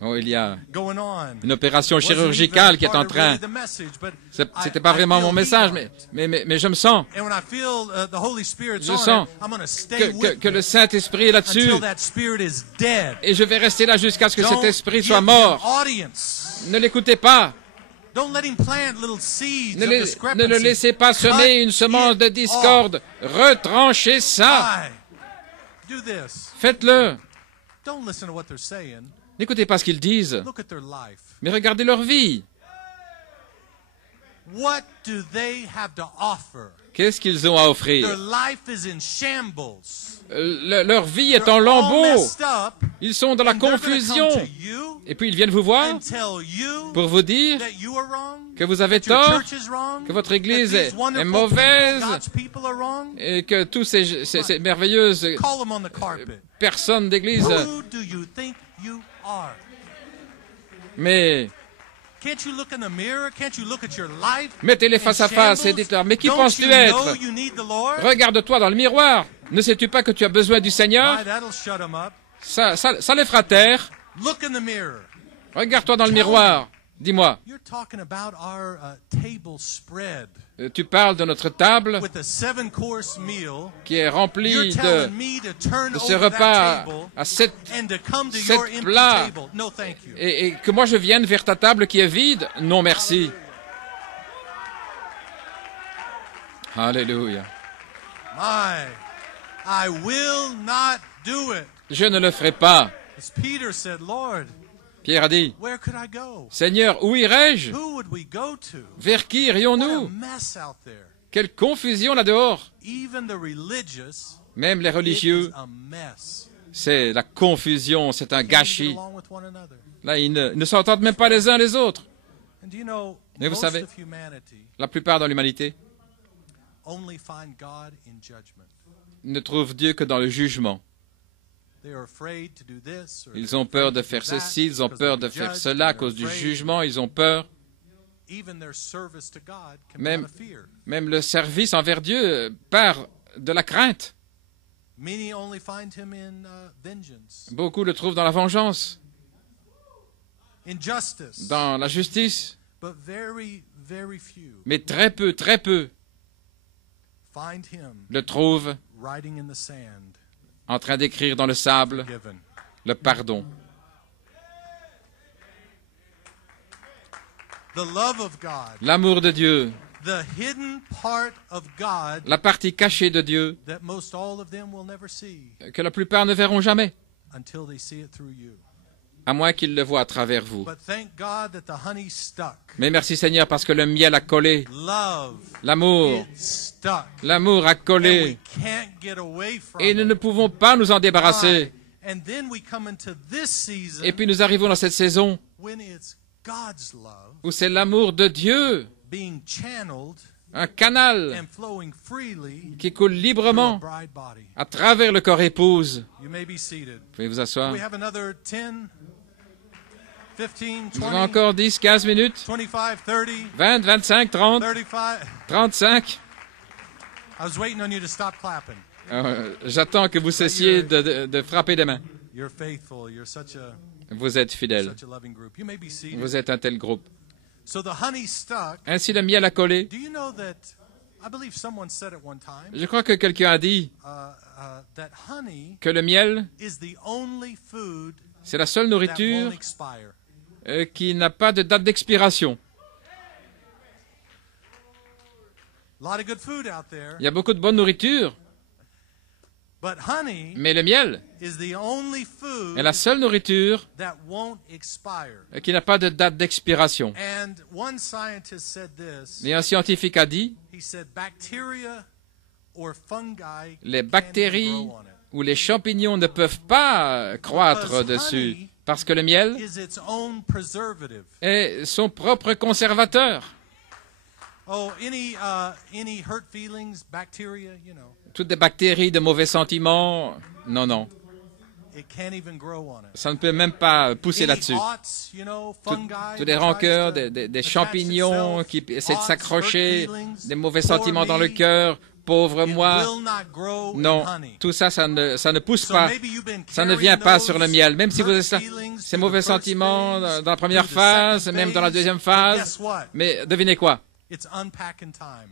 Oh, il y a going on. une opération Wasn't chirurgicale even qui est part en of train. really the message, but C'était pas vraiment mon message, mais je me sens And when I feel the Holy Spirit's Je on sens it, I'm going to stay with que le it Saint-Esprit est là-dessus. until that spirit is dead. Et je vais rester là jusqu'à ce que cet Don't esprit give soit him mort. audience. Ne l'écoutez pas. Don't let him plant little seeds Ne, of ne discrepancy. le laissez pas semer Cut une semence de it discorde. Retranchez ça. off. Do this. Faites-le. Don't listen to what they're saying. N'écoutez pas ce qu'ils disent, Look at their life. mais regardez leur vie. What do they have to offer? Qu'est-ce qu'ils ont à offrir? Their life is in shambles. Leur vie est They're en all lambeaux. messed up. Ils sont dans la And they're gonna confusion. come to you Et puis ils viennent vous voir and tell you pour vous dire that you are wrong, que vous avez that your tort, church is wrong, que votre église that est these wonderful mauvaise, people, God's people are wrong. et que tous ces merveilleuses Call them on the carpet. personnes d'église. Who do you think you are? Mais Can't you look in the mirror? Can't you look at your life? mettez-les in face à face et shambles? dites-leur, mais qui Don't penses-tu you être? know you need the Lord? Regarde-toi dans le miroir. Ne sais-tu pas que tu as besoin du Seigneur? Why, that'll shut them up. Ça les fera taire. Look in the mirror. Regarde-toi dans le miroir. Dis-moi, You're talking about our table spread tu parles de notre table with a 7-course meal. qui est You're remplie telling me to turn de ce over that repas table à 7 and to come to sept your empty plats. table. No, thank you. et que moi je vienne vers ta table qui est vide? Non, merci. Alléluia. I will not do it. Je ne le ferai pas. As Peter said, Lord, Pierre a dit, where could I go? Seigneur, où irai-je? Who would we go to? Vers qui What a irions-nous? mess out there. Quelle confusion là dehors. Even the religious, Même les it is religieux, a mess. c'est la confusion, c'est un Can't even get gâchis. along with one another. Là, ils ne s'entendent même pas les uns les autres. And do you know, Mais vous most savez, of humanity la plupart de l'humanité only find God in judgment. ne trouvent Dieu que dans le jugement. They are afraid to do this, or Ils they're ont peur afraid de to do faire that ceci, ils ont because peur they'll de be faire judged, cela à they're cause du afraid. jugement, ils ont peur. Even their service to God can Même- be out of fear. Même le service envers Dieu part de la crainte. Many only find him in vengeance, Beaucoup le trouvent dans la vengeance, in justice, dans la justice, but very, very few mais très peu find him le trouvent writing in the sand, en train d'écrire dans le sable given. le pardon. The love of God. l'amour de Dieu, The hidden part of God la partie cachée de Dieu that most all of them will never see que la plupart ne verront jamais, until they see it through you. à moins qu'ils le voient à travers vous. But thank God that the honey stuck. Mais merci Seigneur parce que le miel a collé, Love, l'amour, it stuck. l'amour a And we collé, can't get away from et nous it. ne pouvons pas nous en débarrasser. Why? And then we come into this season Et puis nous arrivons dans cette saison when it's God's love où c'est l'amour de Dieu, being channeled un canal and flowing freely qui coule through a librement bride body. à travers le corps épouse. You may be seated. Vous pouvez vous asseoir. We have another 10, 15, Nous avons 20, encore 10, 15 minutes, 25, 30, 20, 25, 30, 35. 35. I was waiting on you to stop clapping. J'attends que vous cessiez de frapper des mains. You're faithful. You're such a Vous êtes fidèles. such a loving group. You may be seated. Vous êtes un tel groupe. So the honey stuck. Ainsi le miel a collé. Do you know that? I believe someone said at one time Je crois que quelqu'un a dit that honey que le miel, is the only food c'est la seule that nourriture won't expire. qui n'a pas de date d'expiration. A lot of good food out there, Il y a beaucoup de bonne nourriture, but honey mais le miel is the only food est la seule nourriture that won't expire. qui n'a pas de date d'expiration. And one scientist said this. Et un scientifique a dit, He said bacteria or fungi les can't bactéries even grow on it. ou les champignons ne peuvent pas croître dessus, parce que le miel Is its own preservative. est son propre conservateur. Oh, any hurt feelings, bacteria, you know, Toutes des bactéries de mauvais sentiments, non, non, it can't even grow on it. ça ne peut même pas pousser Any là-dessus. oughts, you know, fungi, Tous les that tries rancœurs, to des attach champignons itself, qui essaient de oughts, s'accrocher, hurt feelings, des mauvais poor sentiments dans le me, cœur, pauvre it moi. will not grow in Non, honey. tout ça, ça ne pousse So pas. maybe you've been Ça ne carrying vient pas those sur le miel. Même si vous hurt avez feelings ces through mauvais the first sentiments phase, dans la première through the phase, second même dans la phase, deuxième and phase. guess what? Mais devinez quoi? It's unpacking time.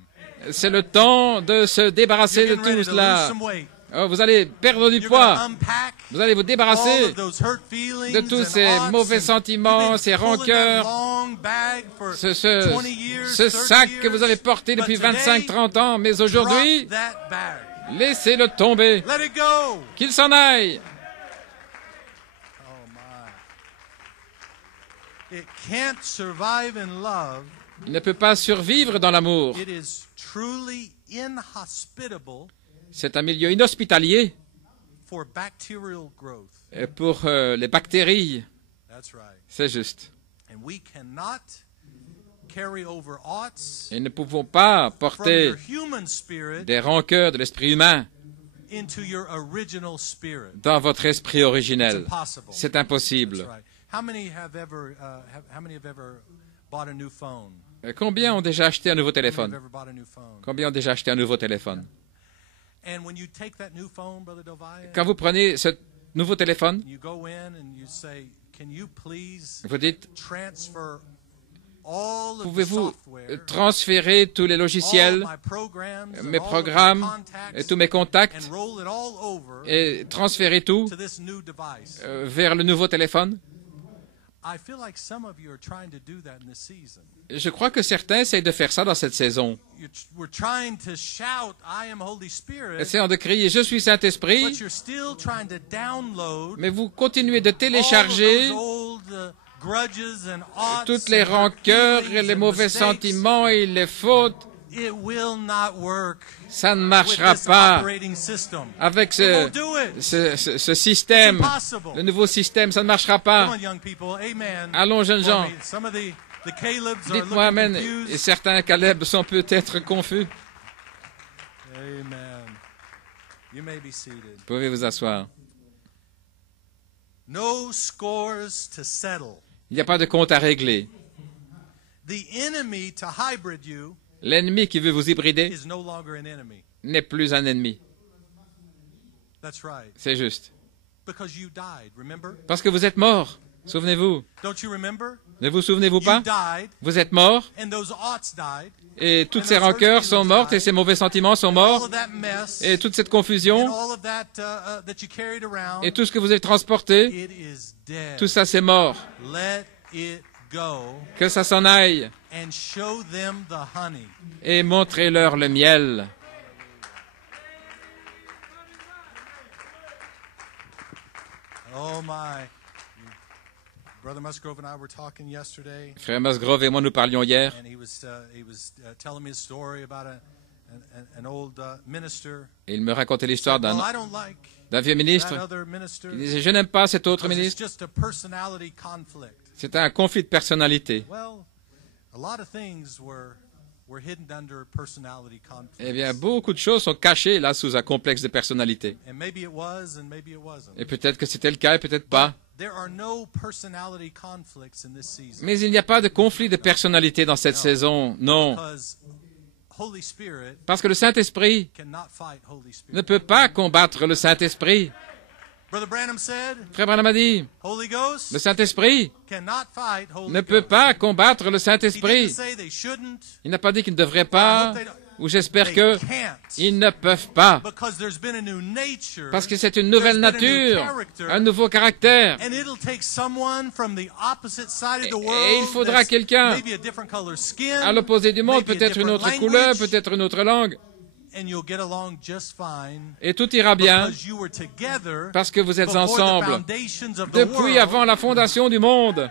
C'est le temps de se débarrasser You're de getting ready tout to lose cela. some weight. Oh, vous allez perdre du You're gonna poids. unpack Vous allez vous all débarrasser of those hurt feelings de tous and ces oughts, mauvais and sentiments, you've been ces pulling that rancœurs, long bag for ce 20 years, ce 30 sac que vous avez years. porté But depuis today, 25-30 ans. Mais aujourd'hui, drop that bag. laissez-le tomber. Let it go. Qu'il s'en aille. Oh my. It can't survive in love. Il ne peut pas survivre dans l'amour. It is truly inhospitable C'est un milieu inhospitalier for bacterial growth. pour les bactéries. That's right. C'est juste. And we cannot carry over oughts Et ne pouvons pas from porter your human spirit des rancœurs de l'esprit humain into your original spirit. dans votre esprit It's originel. impossible. C'est impossible. That's right. How many have ever bought a new phone? Combien ont déjà acheté un nouveau How many have téléphone? ever bought a new phone? Combien ont déjà acheté un nouveau téléphone? And when you take that new phone, Brother Dovaya, Quand vous prenez ce nouveau téléphone, you go in and you say, "Can you please vous dites, transfer all of the pouvez-vous software, transférer tous les all logiciels, my programs, and mes all of my programmes, contacts, et tous mes contacts, and roll it all over et transférer tout to this new device?" vers le nouveau téléphone? I feel like some of you are trying to do that in this season. Je crois que certains essayent de faire ça dans cette saison. We're trying to shout, "I am Holy Spirit," Essayant de crier, je suis but Saint-Esprit, you're still trying to download mais vous continuez de all of télécharger those old grudges and oughts toutes les and hurt rancœurs et feelings les and mauvais mistakes. sentiments et les fautes. It will not work Ça ne with marchera this pas operating system. avec It won't do it. ce système, It's impossible. le nouveau système, ça ne marchera Come pas. on, young people. Amen. Allons, jeunes For gens, me. Some of the Calebs are dites-moi looking Amen. Et confused. certains Caleb sont peut-être confus. Amen. You may be seated. Vous pouvez vous asseoir. No scores to settle. Il n'y a pas de compte à régler. The enemy to hybrid you L'ennemi qui veut vous hybrider is no longer an enemy. n'est plus un ennemi. That's right. C'est juste. Because you died, remember? Parce que vous êtes mort. Souvenez-vous. Don't you remember? Ne vous souvenez-vous You pas? died, Vous êtes mort and those oughts died. et toutes ces rancœurs sont mortes et ces mauvais sentiments sont All morts of that mess et toute cette and confusion all of that that you carried around, et tout ce que vous avez transporté, it is dead. tout ça c'est mort. Let it go que ça s'en aille and show them the honey. et montrez-leur le miel. Oh my. Brother Musgrove and I were talking yesterday, Frère Musgrove et moi nous parlions hier, and he was telling me a story about an old minister. et il me racontait l'histoire Well, d'un I don't like vieux that ministre. other minister. Il disait, je n'aime pas cet autre Because it's ministre. just a personality conflict. C'était un conflit de personnalité. Well, a lot of things were hidden under personality conflict. Eh bien, beaucoup de choses sont cachées là sous un complexe de personnalité. And maybe it was, and maybe it wasn't. Et peut-être que c'était le cas et peut-être pas. There are no personality conflicts in this season. Mais il n'y a pas de conflit de personnalité dans cette saison, non. Because Holy Spirit Parce que le Saint-Esprit cannot fight Holy ne Spirit. peut pas combattre le Saint-Esprit. Brother Branham said, Frère Branham a dit, Holy le Ghost Saint-Esprit cannot fight Holy ne peut Ghost. pas combattre le He didn't Saint-Esprit. say they shouldn't. Il n'a pas dit qu'ils ne devraient pas, ou j'espère They que can't. ils ne peuvent pas. Because there's been a new nature. Parce que c'est une nouvelle There's been a new nature, character. un nouveau caractère. And it'll take someone from the opposite side of the world. Et il faudra that's quelqu'un maybe a different color skin, À l'opposé du monde, maybe a peut-être une different autre couleur, language, peut-être une autre langue. and you'll get along just fine Et tout ira bien because you were together parce que vous êtes before the ensemble foundations of the depuis world, avant la fondation du monde.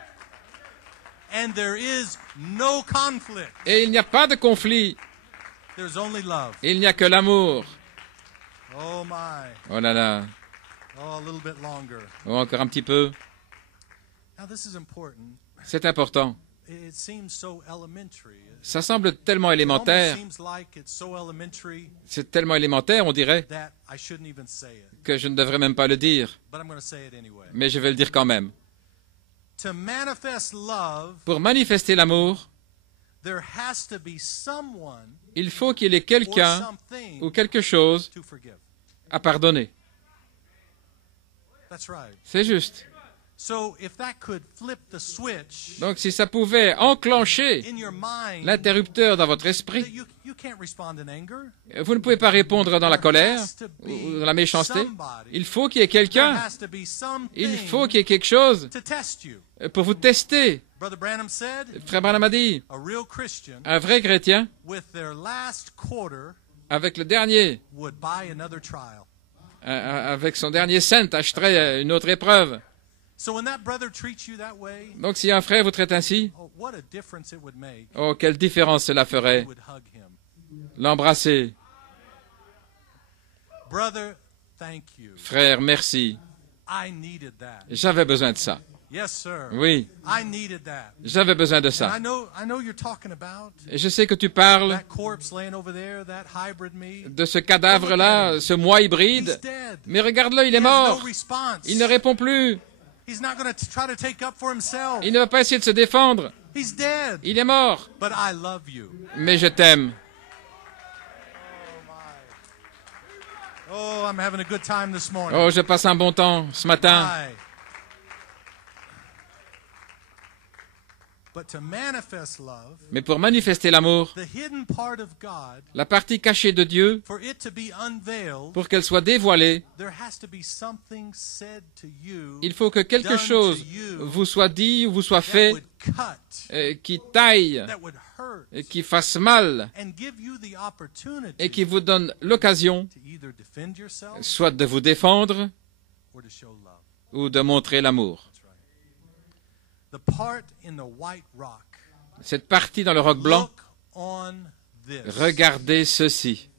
and there is no conflict. Et il n'y a pas de conflit. There's only love. Il n'y a que l'amour. Oh my. Oh là là. Oh, a little bit longer. Oh, encore un petit peu. Now this is important. C'est important. It seems so elementary. Ça semble tellement It almost élémentaire. seems like it's so elementary C'est tellement élémentaire, on dirait, that I shouldn't even say it. que je ne devrais même pas le dire. But I'm going to say it anyway. Mais je vais le dire quand même. To manifest love, Pour manifester l'amour, there has to be someone il faut qu'il y ait or quelqu'un something ou quelque chose to forgive. à pardonner. That's right. C'est juste. So if that could flip the switch Donc si ça pouvait enclencher in your mind, l'interrupteur dans votre that esprit, you can't respond in anger. vous ne pouvez pas répondre dans la colère ou dans la méchanceté. Il faut qu'il y ait There quelqu'un. has to be Il faut something qu'il y ait quelque chose to test you. pour vous tester. Brother Branham said, Frère Branham a dit, a real Christian un vrai chrétien, with their last quarter avec le dernier, would buy another trial. avec son dernier cent, acheterait une autre épreuve. So when that brother treats you that way, Donc si un frère vous traite ainsi, oh, what a difference it would make. oh, quelle différence cela ferait. You would hug him. L'embrasser. Brother, thank you. Frère, merci. I needed that. J'avais besoin de ça. Yes, sir. Oui, I needed that. j'avais besoin de And ça. I know you're talking about Et je sais que tu parles that corpse laying over there, that hybrid me. de ce cadavre-là, ce moi He's hybride. dead. Mais regarde-le, il He est has mort. no response. Il ne répond plus. He's not going to try to take up for himself. Il ne va pas essayer de se défendre. He's dead. Il est mort. But I love you. Mais je t'aime. Oh, I'm having a good time this morning. Oh, je passe un bon temps ce matin. Aye. But to manifest love, Mais pour manifester l'amour, the hidden part of God, la partie cachée de Dieu, for it to be unveiled, pour qu'elle soit dévoilée, there has to be something said to you il faut que quelque done chose to you vous soit dit ou vous soit that fait would cut, qui taille, that would hurt, et qui fasse mal, and give you the opportunity et qui vous donne l'occasion to either defend yourself soit de vous défendre or to show love. ou de montrer l'amour. That's right. The part in the white rock. Cette partie dans le roc blanc, Look on this. regardez ceci.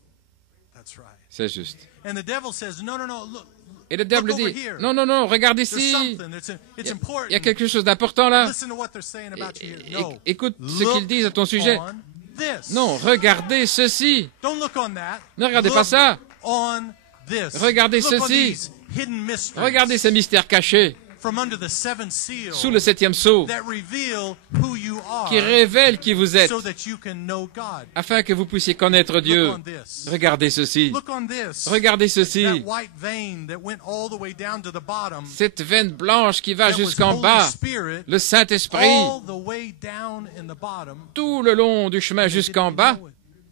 That's right. C'est juste. And the devil says, no, look. Et le diable Look over dit, here. non, non, non, regarde There's ici. something. It's important. Il y a quelque chose d'important là. Listen to what they're saying about you here. No. Écoute ce Look qu'ils disent à ton sujet. on this. Non, regardez ceci. Don't look on that. Ne regardez Look pas ça. on this. Regardez Look on ceci. these hidden mysteries Regardez ces mystères cachés from under the seven seals sous le septième sceau that reveal who you are qui révèlent qui vous êtes so that you can know God. afin que vous puissiez connaître Dieu. Look on this. Regardez ceci. Look on this. Regardez ceci. That white vein that went all the way down to the bottom. Cette veine blanche qui va That was jusqu'en Holy bas. Spirit, Le Saint-Esprit all the way down in the bottom. tout le long du chemin jusqu'en bas.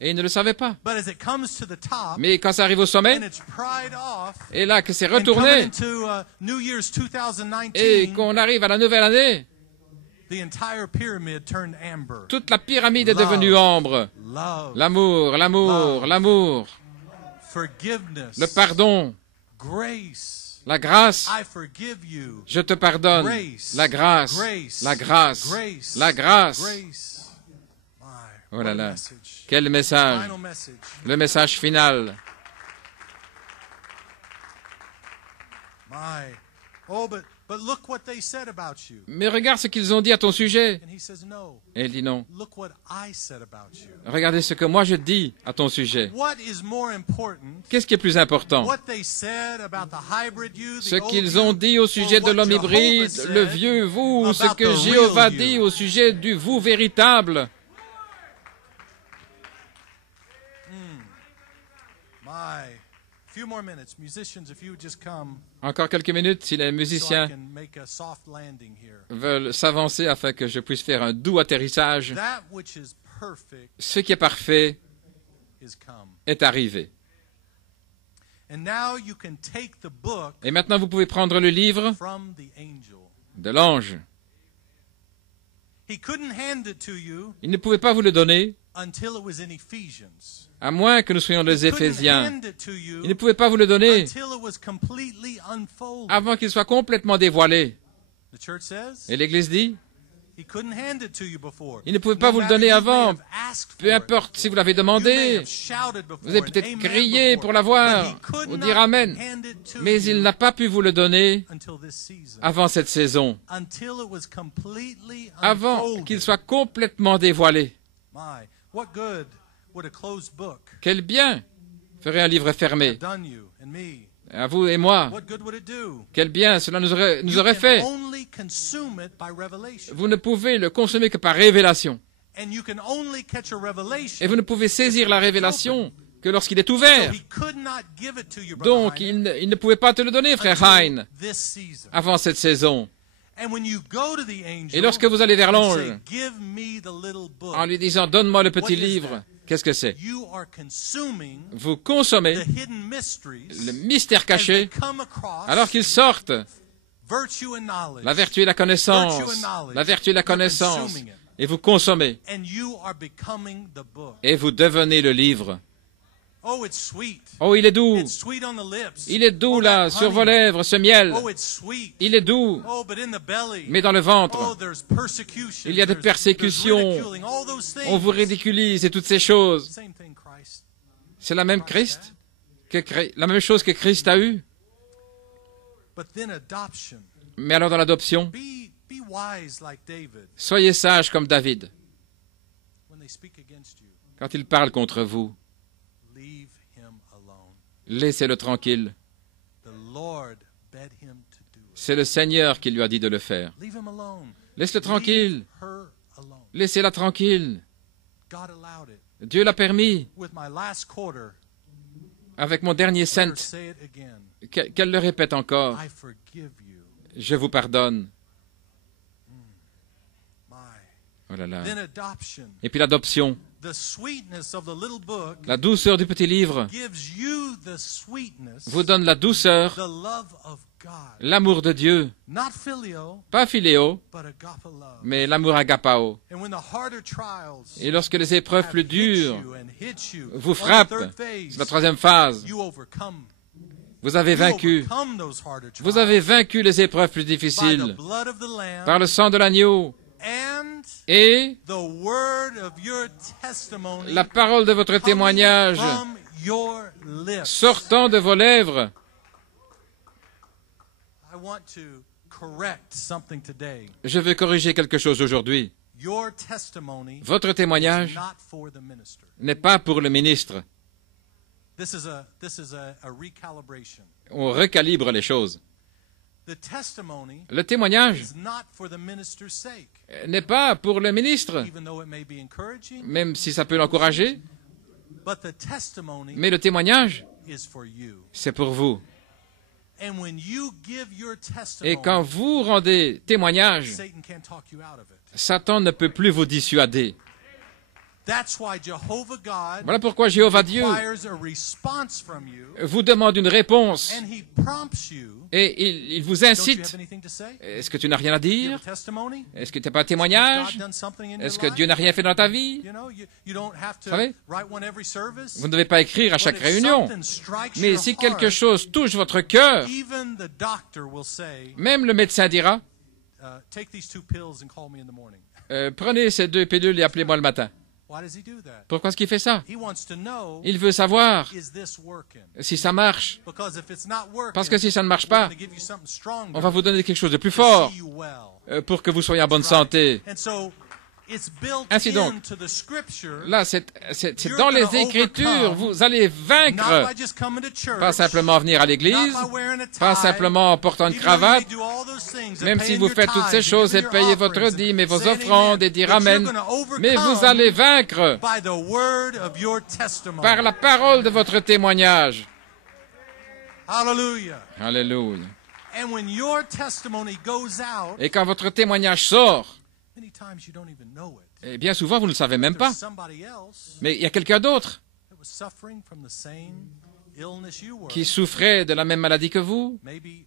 Et ils ne le savaient pas. But as it comes to the top, Mais quand ça arrive au sommet, and it's pried off, et là que c'est and coming retourné, into New Year's et 2019, qu'on arrive à la nouvelle année, The entire pyramid turned amber. Toute la pyramide est devenue ambre. Love, L'amour, l'amour, l'amour, forgiveness, le pardon, grace. la grâce. I forgive you. Je te pardonne. Grace, La grâce, grace, la grâce, grace, la grâce. grace. My, Oh what là a là. message. Quel message. Final message. Le message final. My. Oh, but look what they said about you. Mais regarde ce qu'ils ont dit à ton sujet. And he says, no. Et il dit non. Look what I said about you. Regardez ce que moi je dis à ton sujet. What is more important? Qu'est-ce qui est plus important? What they said about the hybrid you, the Ce old qu'ils you, ont dit au sujet or de what l'homme Jehovah hybride, said le vieux vous, ou ce about que the Jéhovah real dit you. au sujet du vous véritable. My. Few more minutes. Musicians, if you would just come Encore quelques minutes, si les so I musiciens can make a soft landing here. veulent s'avancer afin que je puisse faire un doux atterrissage. That which is perfect Ce qui est parfait is come. est arrivé. And now you can take the book Et maintenant, vous pouvez prendre le livre from the angel. de l'ange. He couldn't hand it to you Il ne pouvait pas vous le donner, until it was in Ephesians. à moins que nous soyons les Couldn't Éphésiens. hand it to you Il ne pouvait pas vous le donner until it was completely unfolded. avant qu'il soit complètement dévoilé. The church says Et l'Église dit, he couldn't hand it to you before. il ne pouvait pas No vous le matter donner you may avant. have asked Peu for importe it si vous l'avez before. You may demandé, have shouted before vous avez and peut-être amen crié before, pour l'avoir but he could ou not dire Amen. hand it to Mais you il n'a pas pu vous le donner until this season. avant cette saison, Until it was completely avant unfolded. qu'il soit complètement dévoilé. My, what good would a closed book Quel bien ferait un livre fermé have done you and me? à vous et moi? What good would it do? Quel bien cela nous You aurait can fait. only consume it by revelation. Vous ne pouvez le consommer que par révélation. And you can only catch a revelation. Et vous ne pouvez saisir la révélation que lorsqu'il est So ouvert. he could not give it to you, Donc, Brother il ne pouvait pas te le donner, frère Hein, Hein, this season. avant cette saison. And when you go to the angel Et lorsque vous allez vers and l'ange, say, give me the little book, en lui disant, donne-moi le petit What is livre, that? qu'est-ce que c'est? you are consuming Vous consommez the hidden mysteries le mystère as they caché come across alors qu'ils sortent. virtue and knowledge. La vertu et la connaissance. La vertu et la connaissance. Et vous consommez. And you are becoming the book. Et vous devenez le livre. Oh, it's sweet. Oh, il est doux. It's sweet on the lips. Il est doux Oh, là, that sur vos honey. lèvres, ce miel. Oh, it's sweet. Il est doux. Oh, but in the belly. Mais dans le Oh, ventre, there's persecution. il y a des There's persécutions. ridiculing, all those things. on vous ridiculise et toutes ces choses. Same thing, Christ. C'est la même Christ la même chose que Christ a eue. But then adoption. Mais alors dans l'adoption, Be wise like David soyez sages comme David. when they speak against you. Quand il parle contre vous, Leave him alone. laissez-le tranquille. The Lord bade him to do it. C'est le Seigneur qui lui a dit de le faire. Leave him alone. Laisse-le tranquille. Leave her alone. Laissez-la tranquille. God allowed it. Dieu l'a permis. With my last quarter, Avec mon dernier let her cent, say it again. qu'elle le répète encore. I forgive you. Je vous pardonne. My. Oh là là. Then adoption. Et puis l'adoption. The sweetness of the little book La douceur du petit livre gives you the sweetness, vous donne la douceur, the love of God. l'amour de Dieu. Not filio, Pas philéo, but agape love. mais l'amour agapao. And when the harder trials Et lorsque les épreuves have plus hit dures you and hit you, vous on the frappent, third phase, c'est la troisième phase, you overcome. vous avez You vaincu. overcome those harder trials Vous avez vaincu les épreuves plus by the difficiles blood of the Lamb par le sang de l'agneau and et the word of your testimony la parole de votre coming témoignage from your lips. sortant de vos lèvres. I want to correct something today. Je veux corriger quelque chose aujourd'hui. Your testimony Votre is témoignage not for the minister. n'est pas pour le ministre. This is a recalibration. On recalibre les choses. The testimony Le témoignage is not for the minister's sake, n'est pas pour le ministre, even though it may be encouraging, même si ça peut l'encourager, but the testimony mais le témoignage, is for you. c'est pour vous. And when you give your Et testimony, quand vous rendez témoignage, Satan can't talk you out of it. Satan ne peut plus vous dissuader. That's why Jehovah God Voilà pourquoi Jéhovah Dieu requires a response from you, vous demande une réponse and He prompts you. et il vous Don't you incite. have anything to say? Est-ce que tu n'as rien à Do you dire? have a testimony? Est-ce que tu n'as pas un Has témoignage? God done something in Est-ce your que life? Dieu n'a rien fait dans ta vie? You know, you don't have to savez, write one every service. Vous ne devez pas écrire à chaque But if réunion. something strikes Mais your si quelque heart, chose touche votre cœur, even the doctor will say, même le médecin dira, take these 2 pills and call me in the morning. prenez ces 2 pilules et appelez-moi le matin. Why does he do that? Pourquoi est-ce qu'il fait ça? He wants to know, Il veut savoir is this working? si ça marche. Because if it's not working, Parce que si ça ne marche we're pas, going to give you something stronger on va vous donner quelque chose de plus to fort see you well. pour que vous soyez en bonne Right. santé. And so it's built Ainsi donc, into the scripture, là, c'est dans les Écritures, vous allez not vaincre. by just coming to church, Pas simplement venir à not l'église, by wearing a tie, pas simplement en portant une even though you may cravate, do all those things, and même si paying vous your faites toutes ces tithes and choses et giving your payez votre offerings dîme et and vos saying offrandes amen, et dire but you're Amen, gonna mais vous overcome allez vaincre by the word of your testimony. par la parole de votre témoignage. Hallelujah. Alléluia. And when your testimony goes out, Et quand votre témoignage sort, many times you don't even know it. et bien souvent vous ne le savez même pas, There's somebody else mais il y a quelqu'un d'autre that was suffering from the same illness you were. qui souffrait de la même maladie que vous, Maybe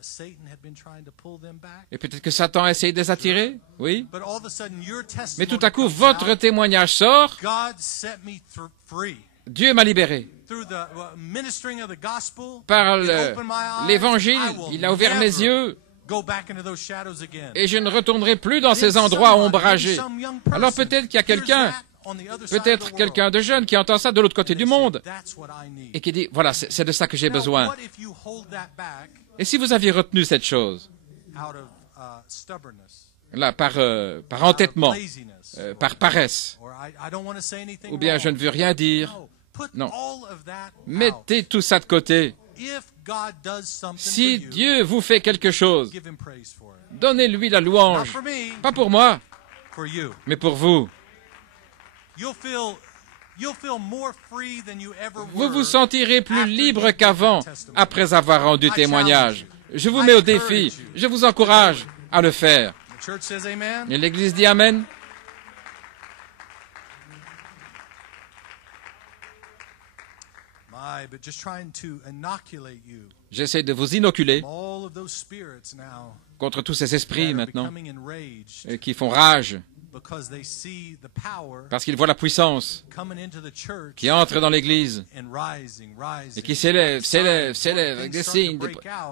Satan had been trying to pull them back. et peut-être que Satan a essayé de les attirer, oui, But all of a sudden your mais testimony tout à coup comes votre out. témoignage sort, God set me free Dieu m'a libéré. through the ministering of the gospel. Par It opened my eyes. l'évangile, I will il a ouvert mes never yeux, go back into those shadows again. et je ne retournerai plus dans Then ces endroits somebody, ombragés. maybe some young person Alors peut-être qu'il y a hears quelqu'un, that on the other side of peut-être the quelqu'un world. de jeune qui entend ça de l'autre côté They du say, monde that's what I need. et qui dit, voilà, c'est de ça que j'ai Now, besoin. what if you hold that back Et si vous aviez retenu cette chose, out of stubbornness, là, par out of entêtement, laziness, par paresse, or I don't want to say anything ou bien je ne wrong. veux rien dire, No, put non. all of that out. mettez tout ça de côté. If God does something Si for you, Dieu vous fait quelque chose, give him praise for it. donnez-lui la Not louange. for me, Pas pour moi, for you. mais pour vous. You'll feel more free than you ever Vous were vous sentirez plus after you libre give qu'avant, that testimony. après avoir rendu témoignage. Je vous mets au défi, je vous encourage à le faire. The church says amen. Et l'Église dit Amen. But just trying to inoculate you J'essaie de vous inoculer from all of those spirits now contre tous ces that esprits are maintenant becoming enraged qui font rage because they see the power parce qu'ils voient la puissance coming into the church qui entre dans l'Église and rising. et qui s'élève, s'élève, s'élève avec des signes.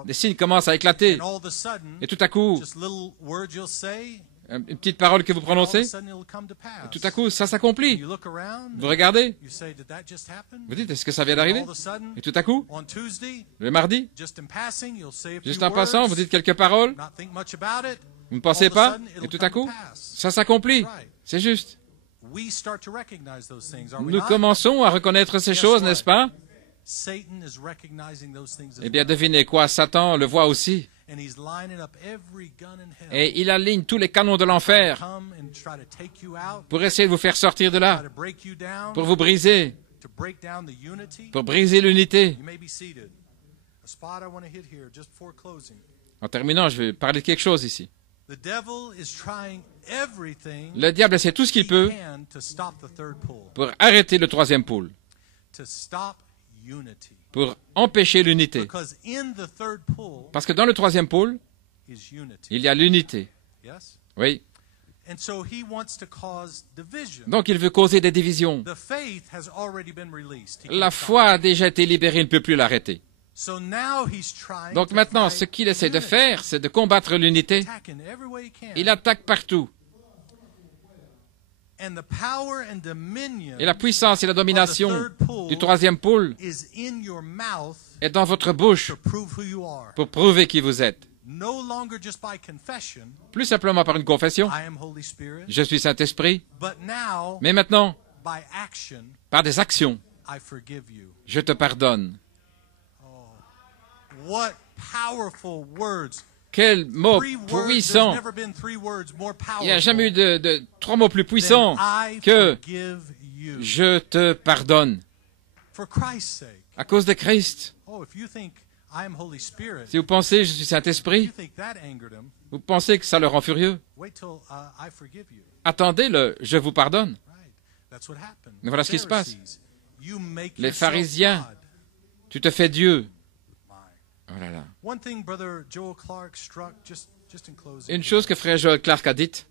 Des signes commencent à éclater. And all of a sudden, Et tout à coup, just little words you'll say, une petite parole que vous all of a prononcez, sudden it'll come to pass. tout à coup, ça And s'accomplit. you look around, Vous regardez, you say, did that just happen? vous dites, est-ce que ça vient All d'arriver? of a sudden, Et tout à coup, on Tuesday, le mardi, just in passing, you'll say a few juste en passant, vous words, dites quelques paroles, not think much about it. vous ne pensez All of a pas, sudden, it'll et tout à come coup, to pass. ça s'accomplit. Right. C'est juste. We start to recognize those things, are we Nous not? commençons à reconnaître ces Guess choses, what? n'est-ce pas? Satan is recognizing those things as Eh bien, well. devinez quoi, Satan le voit aussi. And he's lining up every gun in hell Et il aligne tous les canons de l'enfer come and try to take you out, pour essayer de vous faire sortir de try là, to break you down, pour vous briser, to break down the unity. pour briser l'unité. You may be seated. A spot I want to hit here just before closing. En terminant, je vais parler de quelque chose ici. The devil is trying everything Le diable essaie tout ce he qu'il peut can to stop the third pull, pour arrêter le troisième pôle, to stop unity. pour empêcher l'unité. Because in the third pull Parce que dans le troisième pôle, is unity. il y a l'unité. Yes? Oui. And so he wants to cause division. Donc il veut causer des divisions. The faith has already been released. He La can't stop foi a it. déjà été libérée, il ne peut plus l'arrêter. So now he's trying Donc to maintenant, fight ce qu'il essaie de unity. faire, c'est de combattre l'unité. Attack in every way he can. Il attaque partout. And the power and dominion Et la puissance et la domination du troisième pôle is in your mouth est dans votre bouche to prove who you are. pour prouver qui vous êtes. No longer just by confession, Plus simplement par une confession, I am Holy Spirit, je suis Saint-Esprit, but now mais maintenant, by action, par des actions, I forgive you. je te pardonne. What powerful words. Quel mot 3 words, there's puissant. never been 3 words more Il n'y a jamais eu powerful de 3 mots plus puissants than I que forgive you. je te pardonne. For Christ's sake. À cause de Christ. Oh, if you think I am Holy Spirit, Si vous pensez je suis you Saint-Esprit, think that angered him, vous pensez que ça le rend furieux. wait till I forgive you. Attendez-le, je vous pardonne. Right. That's what happened. Voilà ce qui se passe. Pharisees, you make Les yourself pharisiens, God. tu te fais Dieu. My. Oh là là. One thing Brother Joel Clark struck just in closing. Une chose que frère Joel Clark a dite,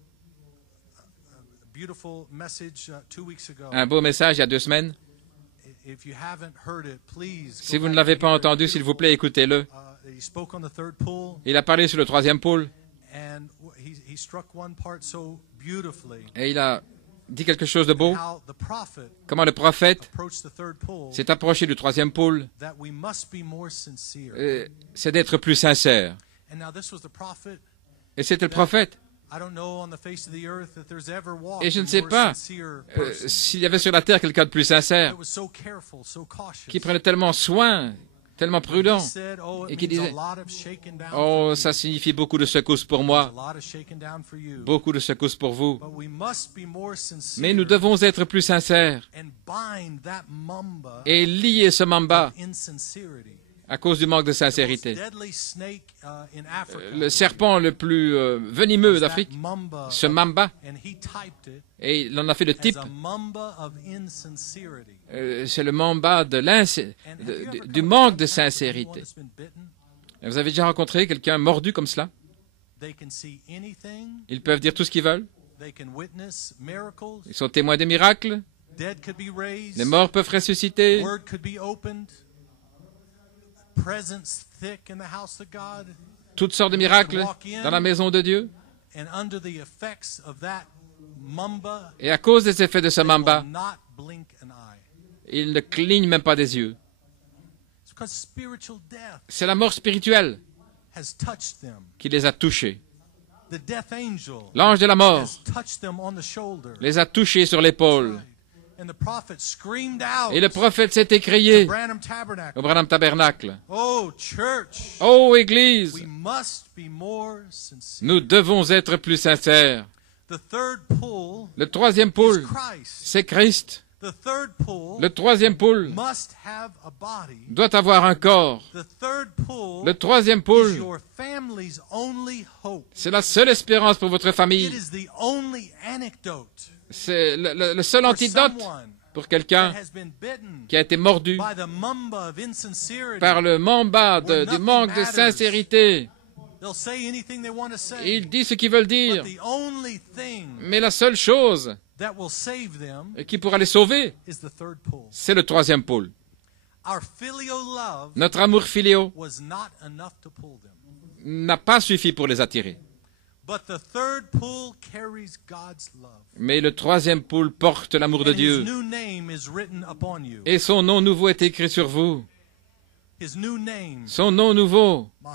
A beautiful message 2 weeks ago. un beau message il y a 2 semaines. If you haven't heard it, please Si go vous ne back l'avez and pas hear it. entendu, s'il vous plaît, écoutez-le. He spoke on the third pool, Il a parlé sur le 3e pôle and he struck one part so beautifully. et il a dit quelque chose de beau. How the prophet Comment le prophète approached the third pool, s'est approché du 3e pôle, that we must be more sincere. c'est d'être plus sincère. And now this was the prophet. Et c'était le prophète. I don't know on the face of the earth that there's ever walked Et je ne a sais more pas sincere person. s'il y avait sur la terre quelqu'un de plus sincère, That was so careful, so cautious. qui prenait tellement soin, tellement prudent. He said, oh, et it qui means a disait, lot of shaking down Oh, for ça you. signifie beaucoup de secousses pour A moi, lot of shaking down for you. beaucoup de secousses pour vous. But we must be more sincere Mais nous devons être plus sincères and bind that mamba et lier ce mamba of insincerity. à cause du manque de The sincérité. most deadly snake in Africa Le serpent le plus venimeux was that d'Afrique, mamba ce of- mamba, and he typed it et il en a fait le as type, a mamba of insincerity. c'est le mamba de And have you ever du come manque in de contact with anyone sincérité. that's been bitten? Vous avez déjà rencontré quelqu'un mordu comme cela? They can see anything. Ils peuvent dire tout ce qu'ils veulent, They can witness miracles. ils sont témoins des miracles, Dead could be raised. les morts peuvent ressusciter, Word could be opened. Presence thick in the house of God. toutes sortes de miracles dans la maison de Dieu. And under the effects of that mamba, Et à cause des effets de ce they mamba, will not blink an eye. ils ne clignent même pas des yeux. It's because spiritual death C'est la mort spirituelle has touched them. qui les a touchés. The death angel L'ange de la mort has touched them on the shoulder. les a touchés sur l'épaule. And the prophet screamed out Et le prophète s'est to écrié Branham Tabernacle, au Branham Tabernacle. oh church, Ô Église, we must be more sincere. nous devons être plus sincères. The third pool Le 3e is pôle, Christ. c'est Christ. The third pool Le 3e pôle must have a body. doit avoir un corps. The third pool Le 3e is pôle, your family's only hope. c'est la seule espérance pour votre It famille. is the only anecdote C'est le seul for antidote someone pour that quelqu'un has been bitten qui a été mordu by the mamba of insincerity. par le mamba Where du nothing manque de matters. sincérité. They'll say anything they want to say. Ils disent ce qu'ils veulent dire, But the only thing mais la seule chose that will save them qui pourra les sauver, is the third pool. c'est le 3e pôle. Our filial love Notre amour filial was not enough to pull them. n'a pas suffi pour les attirer. But the third pool carries God's love. Mais le 3e pôle porte l'amour de And his Dieu. new name is written upon you. Et son nom nouveau est écrit sur vous. His new name, Son nom nouveau, my.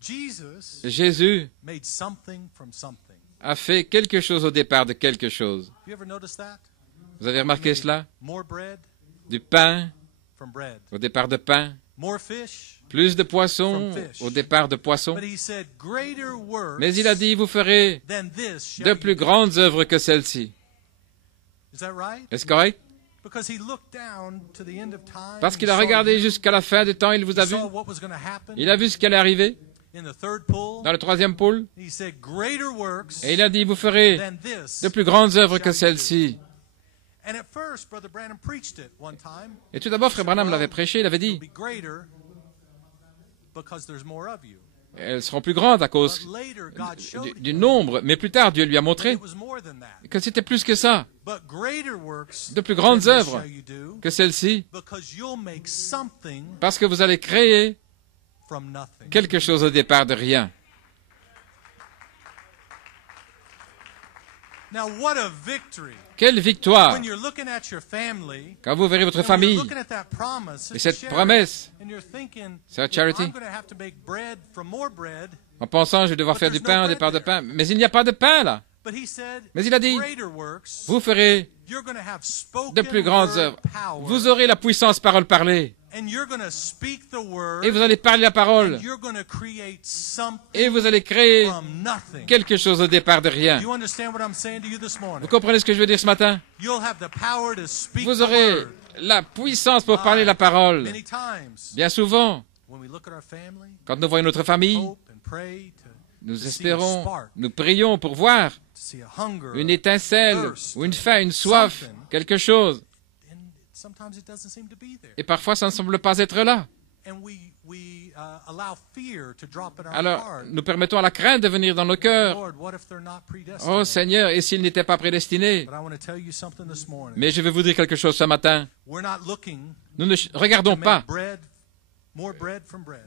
Jesus Jésus, made something from something. a fait quelque chose au départ de quelque chose. You ever notice that? Vous avez remarqué cela? More bread Du pain from bread. au départ de pain, More fish. plus de poissons From fish. au départ de poissons. But he said, greater works Mais il a dit, vous ferez than this shall de you plus do." grandes œuvres que celles-ci. Is that right? Est-ce correct? Because he looked down to the end of time. Parce he qu'il a saw regardé you, jusqu'à la fin du temps, il vous a he vu. saw what was going to happen Il a vu ce qui allait arriver in the third pool. dans le 3e pôle. He said, greater works Et il a dit, vous ferez than this. de plus grandes œuvres que shall you do." celles-ci. And at first, Brother Branham preached it one time. Et tout d'abord, Frère Branham l'avait prêché, il avait It'll dit, be greater because there's more of you. elles seront plus grandes à But cause later, God showed du him nombre. Mais plus tard, Dieu lui a that montré it was more than that. que c'était plus que ça, But greater works de plus than grandes this œuvres shall you do, que celles-ci, because you'll make something parce que vous allez créer from nothing. quelque chose au départ de rien. Now, what a victory! Quelle victoire When you're looking at your family, quand vous verrez votre and when famille you're looking at that promise, et Sister cette Sherry, promesse, and you're thinking, Sœur "Well, Charity, I'm going to have to make bread from more bread." en pensant je vais devoir faire du pain au départ de pain. Mais il n'y a pas de pain là. But he said, Mais il a dit, greater works, vous ferez you're going to have spoken de plus grandes word œuvres. power, Vous aurez la puissance parole parlée. and you're going to speak the word, Et vous allez parler la parole. and you're going to create something Et vous allez créer from nothing. quelque chose au départ de rien. Do you understand what I'm saying to you this morning? Vous comprenez ce que je veux dire ce matin? You'll have the power to speak Vous the aurez word. la puissance pour parler la parole. Many times, Bien souvent, when we look at our family, quand nous voyons notre famille, hope and pray to Nous espérons, nous prions pour voir une étincelle ou une faim, une soif, quelque chose. Et parfois, ça ne semble pas être là. Alors, nous permettons à la crainte de venir dans nos cœurs. Oh Seigneur, et s'ils n'étaient pas prédestinés? Mais je vais vous dire quelque chose ce matin. Nous ne regardons pas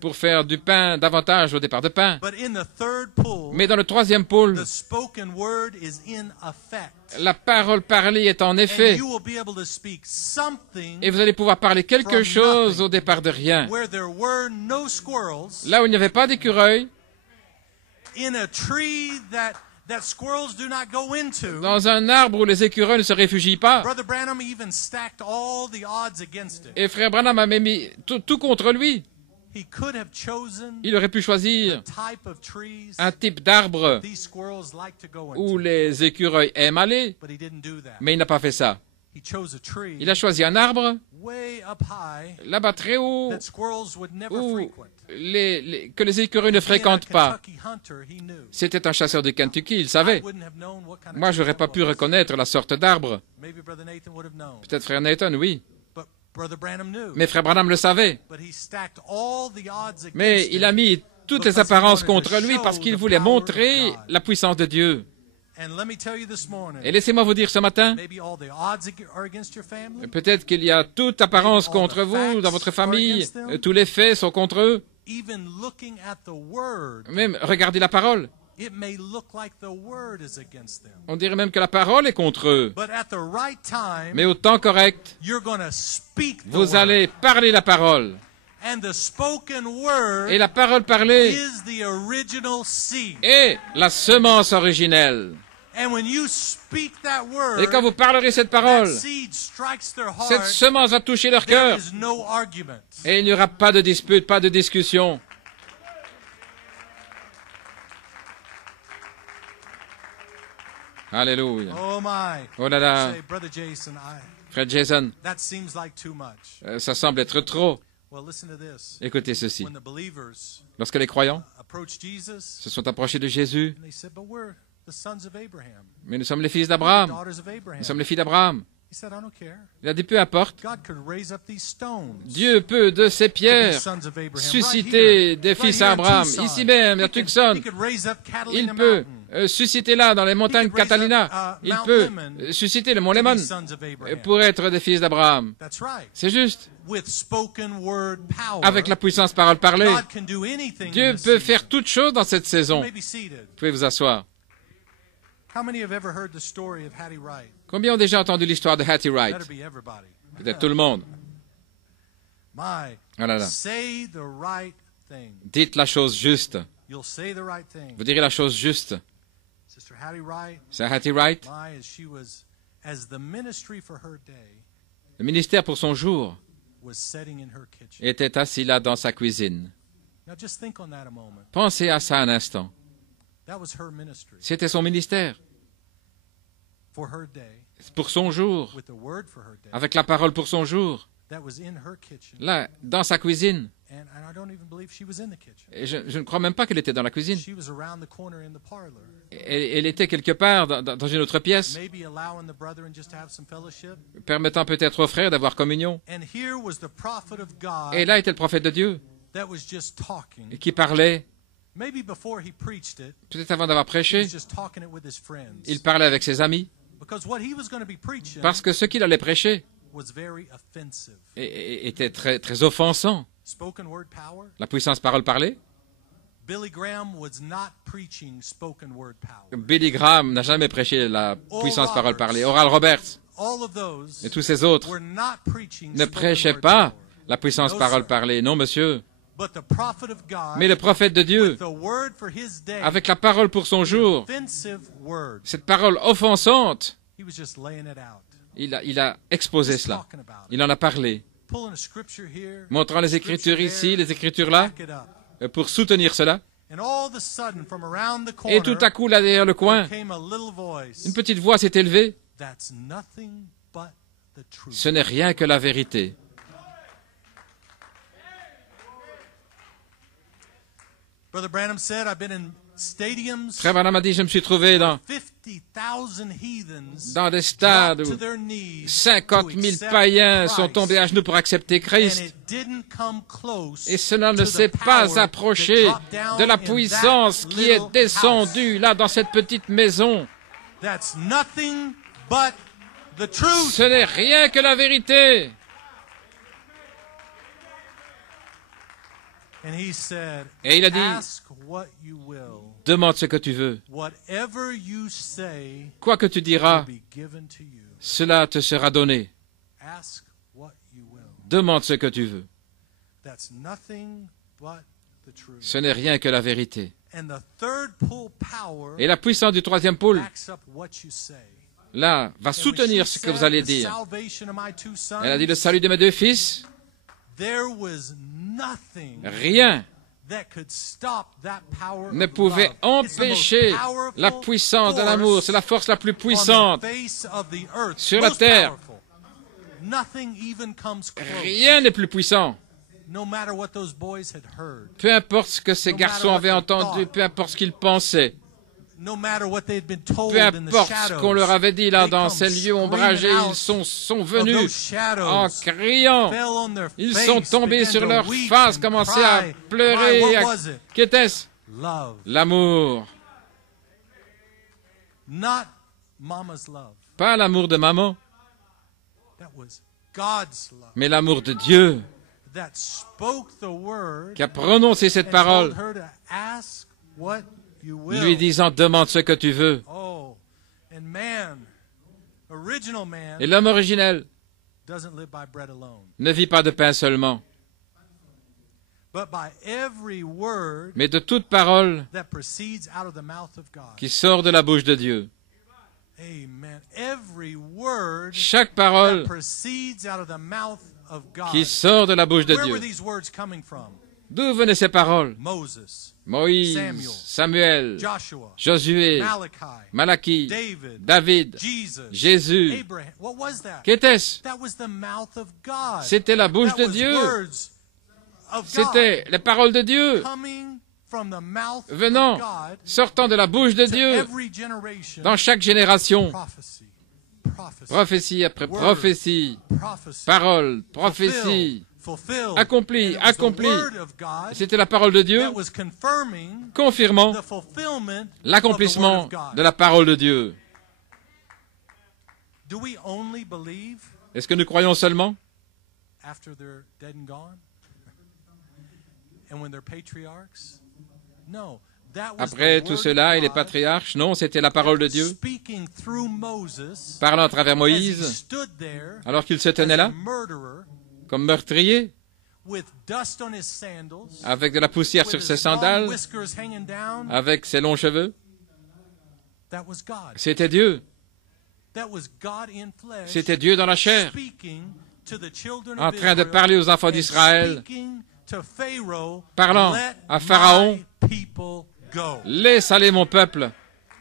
pour faire du pain davantage au départ de pain. Mais dans le troisième pôle, la parole parlée est en effet. Et vous allez pouvoir parler quelque chose au départ de rien. Là où il n'y avait pas d'écureuil, dans un arbre où les écureuils ne se réfugient pas. Et frère Branham a même mis tout contre lui. Il aurait pu choisir un type d'arbre où les écureuils aiment aller, mais il n'a pas fait ça. Il a choisi un arbre là-bas très haut où que les écureuils ne fréquentent pas. C'était un chasseur de Kentucky, il savait. Moi, je n'aurais pas pu reconnaître la sorte d'arbre. Peut-être frère Nathan, oui. Mais frère Branham le savait. Mais il a mis toutes les apparences contre lui parce qu'il voulait montrer la puissance de Dieu. Et laissez-moi vous dire ce matin, peut-être qu'il y a toute apparence contre vous dans votre famille, tous les faits sont contre eux. Même regardez la parole. On dirait même que la parole est contre eux. Mais au temps correct, vous allez parler la parole. Et la parole parlée est la semence originelle. Et quand vous parlerez cette parole, cette semence va toucher leur cœur. Et il n'y aura pas de dispute, pas de discussion. Alléluia. Oh là là. Frère Jason, ça semble être trop. Écoutez ceci. Lorsque les croyants se sont approchés de Jésus, mais nous sommes les fils d'Abraham. Nous sommes les filles d'Abraham. Il a dit, peu importe. Dieu peut, de ces pierres, susciter des fils d'Abraham. Ici même, à Tucson, il peut susciter là, dans les montagnes Catalina, il peut susciter le mont Lemon pour être des fils d'Abraham. C'est juste. Avec la puissance parole parlée, Dieu peut faire toute chose dans cette saison. Vous pouvez vous asseoir. Combien ont déjà entendu l'histoire de Hattie Wright? Peut-être tout le monde. Oh là là. Dites la chose juste. Vous direz la chose juste. C'est Hattie Wright. Le ministère pour son jour était assis là dans sa cuisine. Pensez à ça un instant. C'était son ministère. Pour son jour, avec la parole pour son jour, là, dans sa cuisine. Et je ne crois même pas qu'elle était dans la cuisine. Elle était quelque part dans une autre pièce, permettant peut-être aux frères d'avoir communion. Et là était le prophète de Dieu qui parlait. Peut-être avant d'avoir prêché, il parlait avec ses amis. Parce que ce qu'il allait prêcher était très, très offensant. La puissance parole parlée. Billy Graham n'a jamais prêché la puissance parole parlée. Oral Roberts et tous ces autres ne prêchaient pas la puissance parole parlée. Non, monsieur. Mais le prophète de Dieu, avec la parole pour son jour, cette parole offensante, il a exposé cela. Il en a parlé, montrant les Écritures ici, les Écritures là, pour soutenir cela. Et tout à coup, là derrière le coin, une petite voix s'est élevée. Ce n'est rien que la vérité. stadiums Frère Branham a dit, je me suis trouvé dans 50,000 heathens des stades dropped où to their knees 50 to 000 accept païens sont Christ. tombés à genoux pour accepter And Christ. it didn't come close Et cela ne to the s'est power pas that approché dropped down de la in puissance that qui est little descendue là dans cette petite maison. house. That's nothing but the truth. Ce n'est rien que la vérité. And he said, Et il a dit, ask what you will. demande ce que tu veux. Whatever you say Quoi que tu will diras, be given to you. cela te sera donné. Ask what you will. Demande ce que tu veux. That's nothing but the truth. Ce n'est rien que la vérité. And the third pull power Et la puissance du troisième pôle, backs up what you say. là, va And when she soutenir ce que said vous allez the dire. salvation of my two sons, Elle a dit le salut de mes deux fils. there was nothing Rien that could stop that power ne of pouvait love. It's the most empêcher powerful la puissance de force l'amour. C'est la force la plus on the puissante. face of the earth. Sur la Most terre. powerful. Nothing even comes close. Rien n'est plus puissant. No matter what those boys had heard, Peu importe ce que ces garçons avaient entendu, peu importe ce qu'ils pensaient, no matter what they'd been told peu in the importe ce shadows, qu'on leur avait dit là they dans come ces lieux screaming ombragés, out ils sont of venus those shadows, en criant. fell on their Ils face, sont tombés began sur to leur weep face, and commençaient à cry. pleurer. Why, what was it? Qu'était-ce? Love. L'amour. Not mama's love. Pas l'amour de maman, That was God's love. mais l'amour de Dieu That spoke the word qui a prononcé cette and parole, told her to ask what you will. lui disant demande ce que tu veux. Oh, and man, original man Et l'homme originel doesn't live by bread alone, ne vit pas de pain seulement, but by every word mais de toute parole that proceeds out of the mouth of God. qui sort de la bouche de Dieu. Amen. Every word Chaque that parole proceeds out of the mouth of God. qui sort de la bouche de Where were Dieu. these words coming from? D'où venaient ces paroles? Moses, Moïse, Samuel, Samuel, Joshua, Josué, Malachi, Malachie, David, David, Jesus, Jésus. Abraham. What was that? Qu'était-ce? That was the mouth of God. C'était la bouche That de was Dieu. words of God C'était les paroles de Dieu coming from the mouth venant, of God sortant de la bouche de to Dieu every generation. dans chaque génération. Prophecy, prophecy, Prophétie après Word. prophétie, prophecy, parole, prophétie, fulfilled. accompli, And it was the accompli. word of God C'était la parole de Dieu that was confirming confirmant the fulfillment of the l'accomplissement word of God. de la parole de Dieu. Do we only believe Est-ce que nous croyons seulement after they're dead and gone? And when they're patriarchs? No. That was après the tout word cela of et les God patriarches? Non, c'était la parole de Dieu speaking through Moses parlant à travers as he Moïse stood there alors qu'il se as tenait a là murderer comme meurtrier with dust on his sandals, avec de la poussière with sur his ses long sandales, whiskers hanging down. avec ses longs cheveux. That was God. C'était Dieu. That was God in flesh. C'était Dieu dans la chair, Speaking to the children en of train de Israel parler aux enfants and d'Israël, speaking to Pharaoh, parlant let à Pharaon, my people go. laisse aller mon peuple.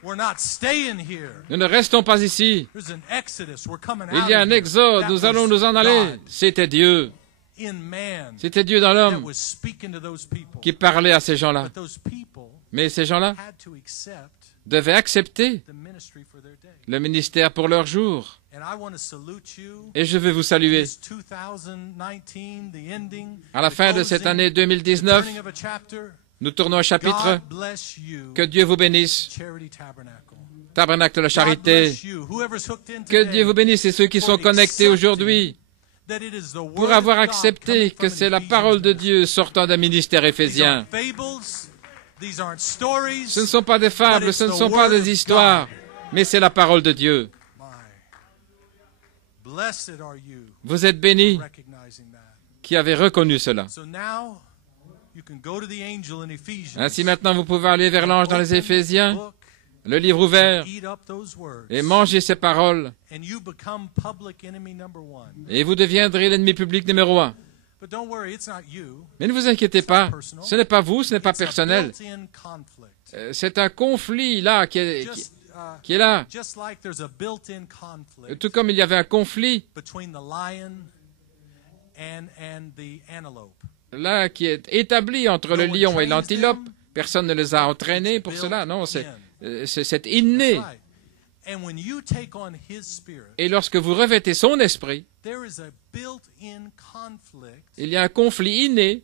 We're not staying here. Nous ne restons pas ici. There's an exodus. We're coming Il out y a of un here. exode, That nous allons was nous en aller. God C'était Dieu. in man C'était Dieu dans that l'homme was speaking to those people. qui parlait à ces gens-là. But those people Mais ces gens-là had to accept devaient accepter the ministry for their day. le ministère pour leur jour. And I want to salute you. Et je veux vous saluer. This 2019, the ending, À la the fin de cette closing, année the 2019, turning of a chapter. nous tournons un chapitre. God bless you, Que Dieu vous bénisse. Charity Tabernacle. Tabernacle de God charité. bless you, whoever's hooked in Que today, Dieu vous bénisse et ceux qui sont connectés aujourd'hui that it is the word pour avoir of God accepté coming que from c'est an la Ephesians parole de ministry. Dieu sortant d'un ministère These éphésien. aren't fables, these aren't stories. Ce ne sont pas des fables, ce ne sont pas des histoires, mais c'est la parole de Dieu. My, blessed are you Vous êtes bénis recognizing that. qui avez reconnu cela. So now you can go to the angel in Ephesians. Ainsi maintenant vous pouvez aller vers l'ange dans les open Éphésiens, the book, le livre ouvert, eat up those words, et manger ces paroles, and you become public enemy number one. et vous deviendrez l'ennemi public numéro 1. But don't worry, it's not you. Mais ne vous inquiétez pas, ce n'est pas vous, ce n'est pas personnel. It's a built-in conflict. C'est un conflit là qui est là. Just like there's a built-in conflict Tout comme il y avait un conflit between the lion and the antelope. là qui est établi entre le lion et l'antilope, Personne ne les a entraînés pour cela. Non, c'est inné. That's right. And when you take on His Spirit, Et lorsque vous revêtez son esprit, there is a built-in conflict il y a un conflit inné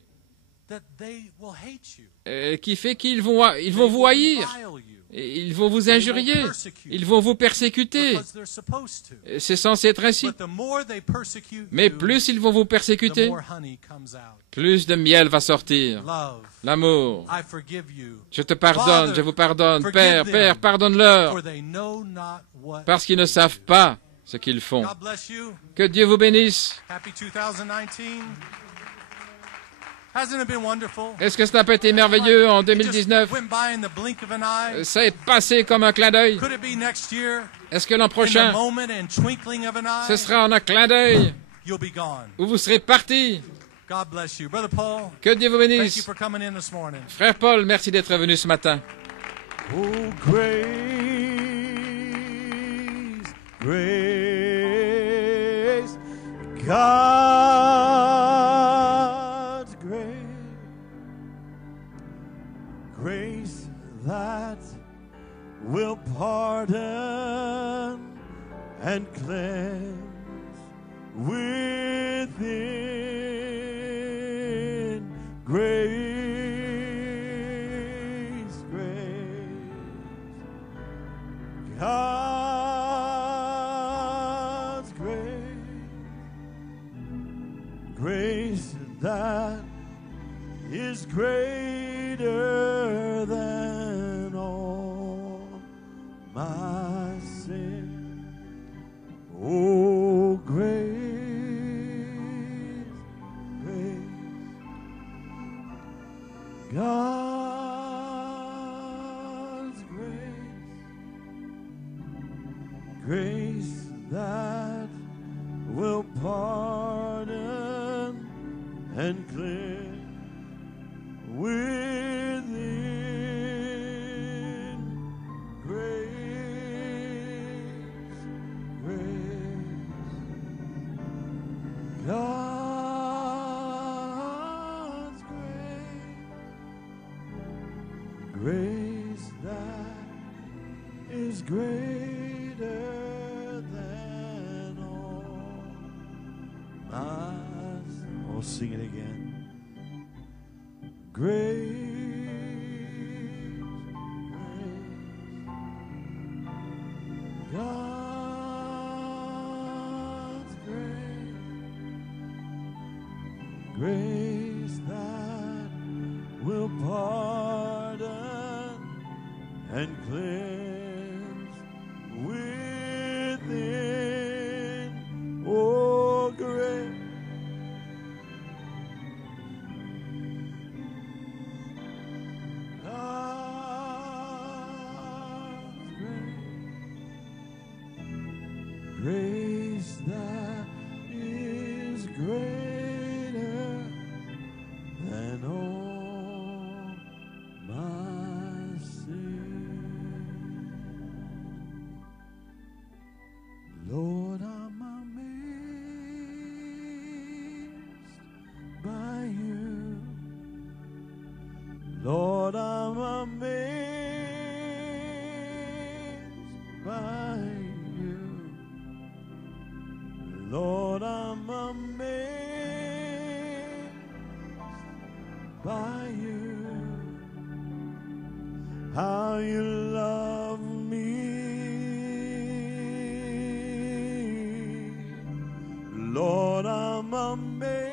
that they will hate you. qui fait qu'ils vont vous haïr, Vile you, et ils vont vous injurier, ils vont vous persécuter. because they're supposed to. C'est censé être ainsi. But the more they persecute Mais you, plus ils vont vous the persécuter, more honey comes out. plus de miel va sortir. Love, L'amour. I forgive you, Je te pardonne, je vous pardonne. Père, Père, pardonne-leur, for they know not what. parce qu'ils ne savent pas ce qu'ils font. God bless you. Que Dieu vous bénisse. Happy 2019. Hasn't it been wonderful? Est-ce que ça n'a pas été merveilleux en It just 2019? went by in the blink of an eye. Ça est passé comme un clin d'œil. Could it be next year? Est-ce que l'an In the prochain, moment and twinkling of an eye, ce sera en un clin d'œil you'll be gone. où vous serez partis? God bless you. Brother Paul, Que Dieu vous thank you bénisse. for coming in this morning. Frère Paul, merci d'être venu ce matin. Oh, grace, God's grace that will pardon and cleanse within. Grace, God's grace that is greater than all my sin. Oh, grace, God's grace that will pardon and cleanse within. God's grace that is greater than all my. Oh, sing it again. Grace, God's grace that will pardon and cleanse within. Oh, grace. Grace that is greater than all my sin. Lord, I'm amazed by you. Lord, I'm amazed by you. Lord, I'm amazed by you. How you love me. Lord, I'm amazed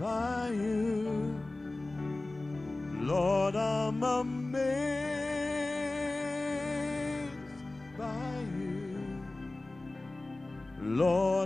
by you. Lord, I'm amazed by you. Lord,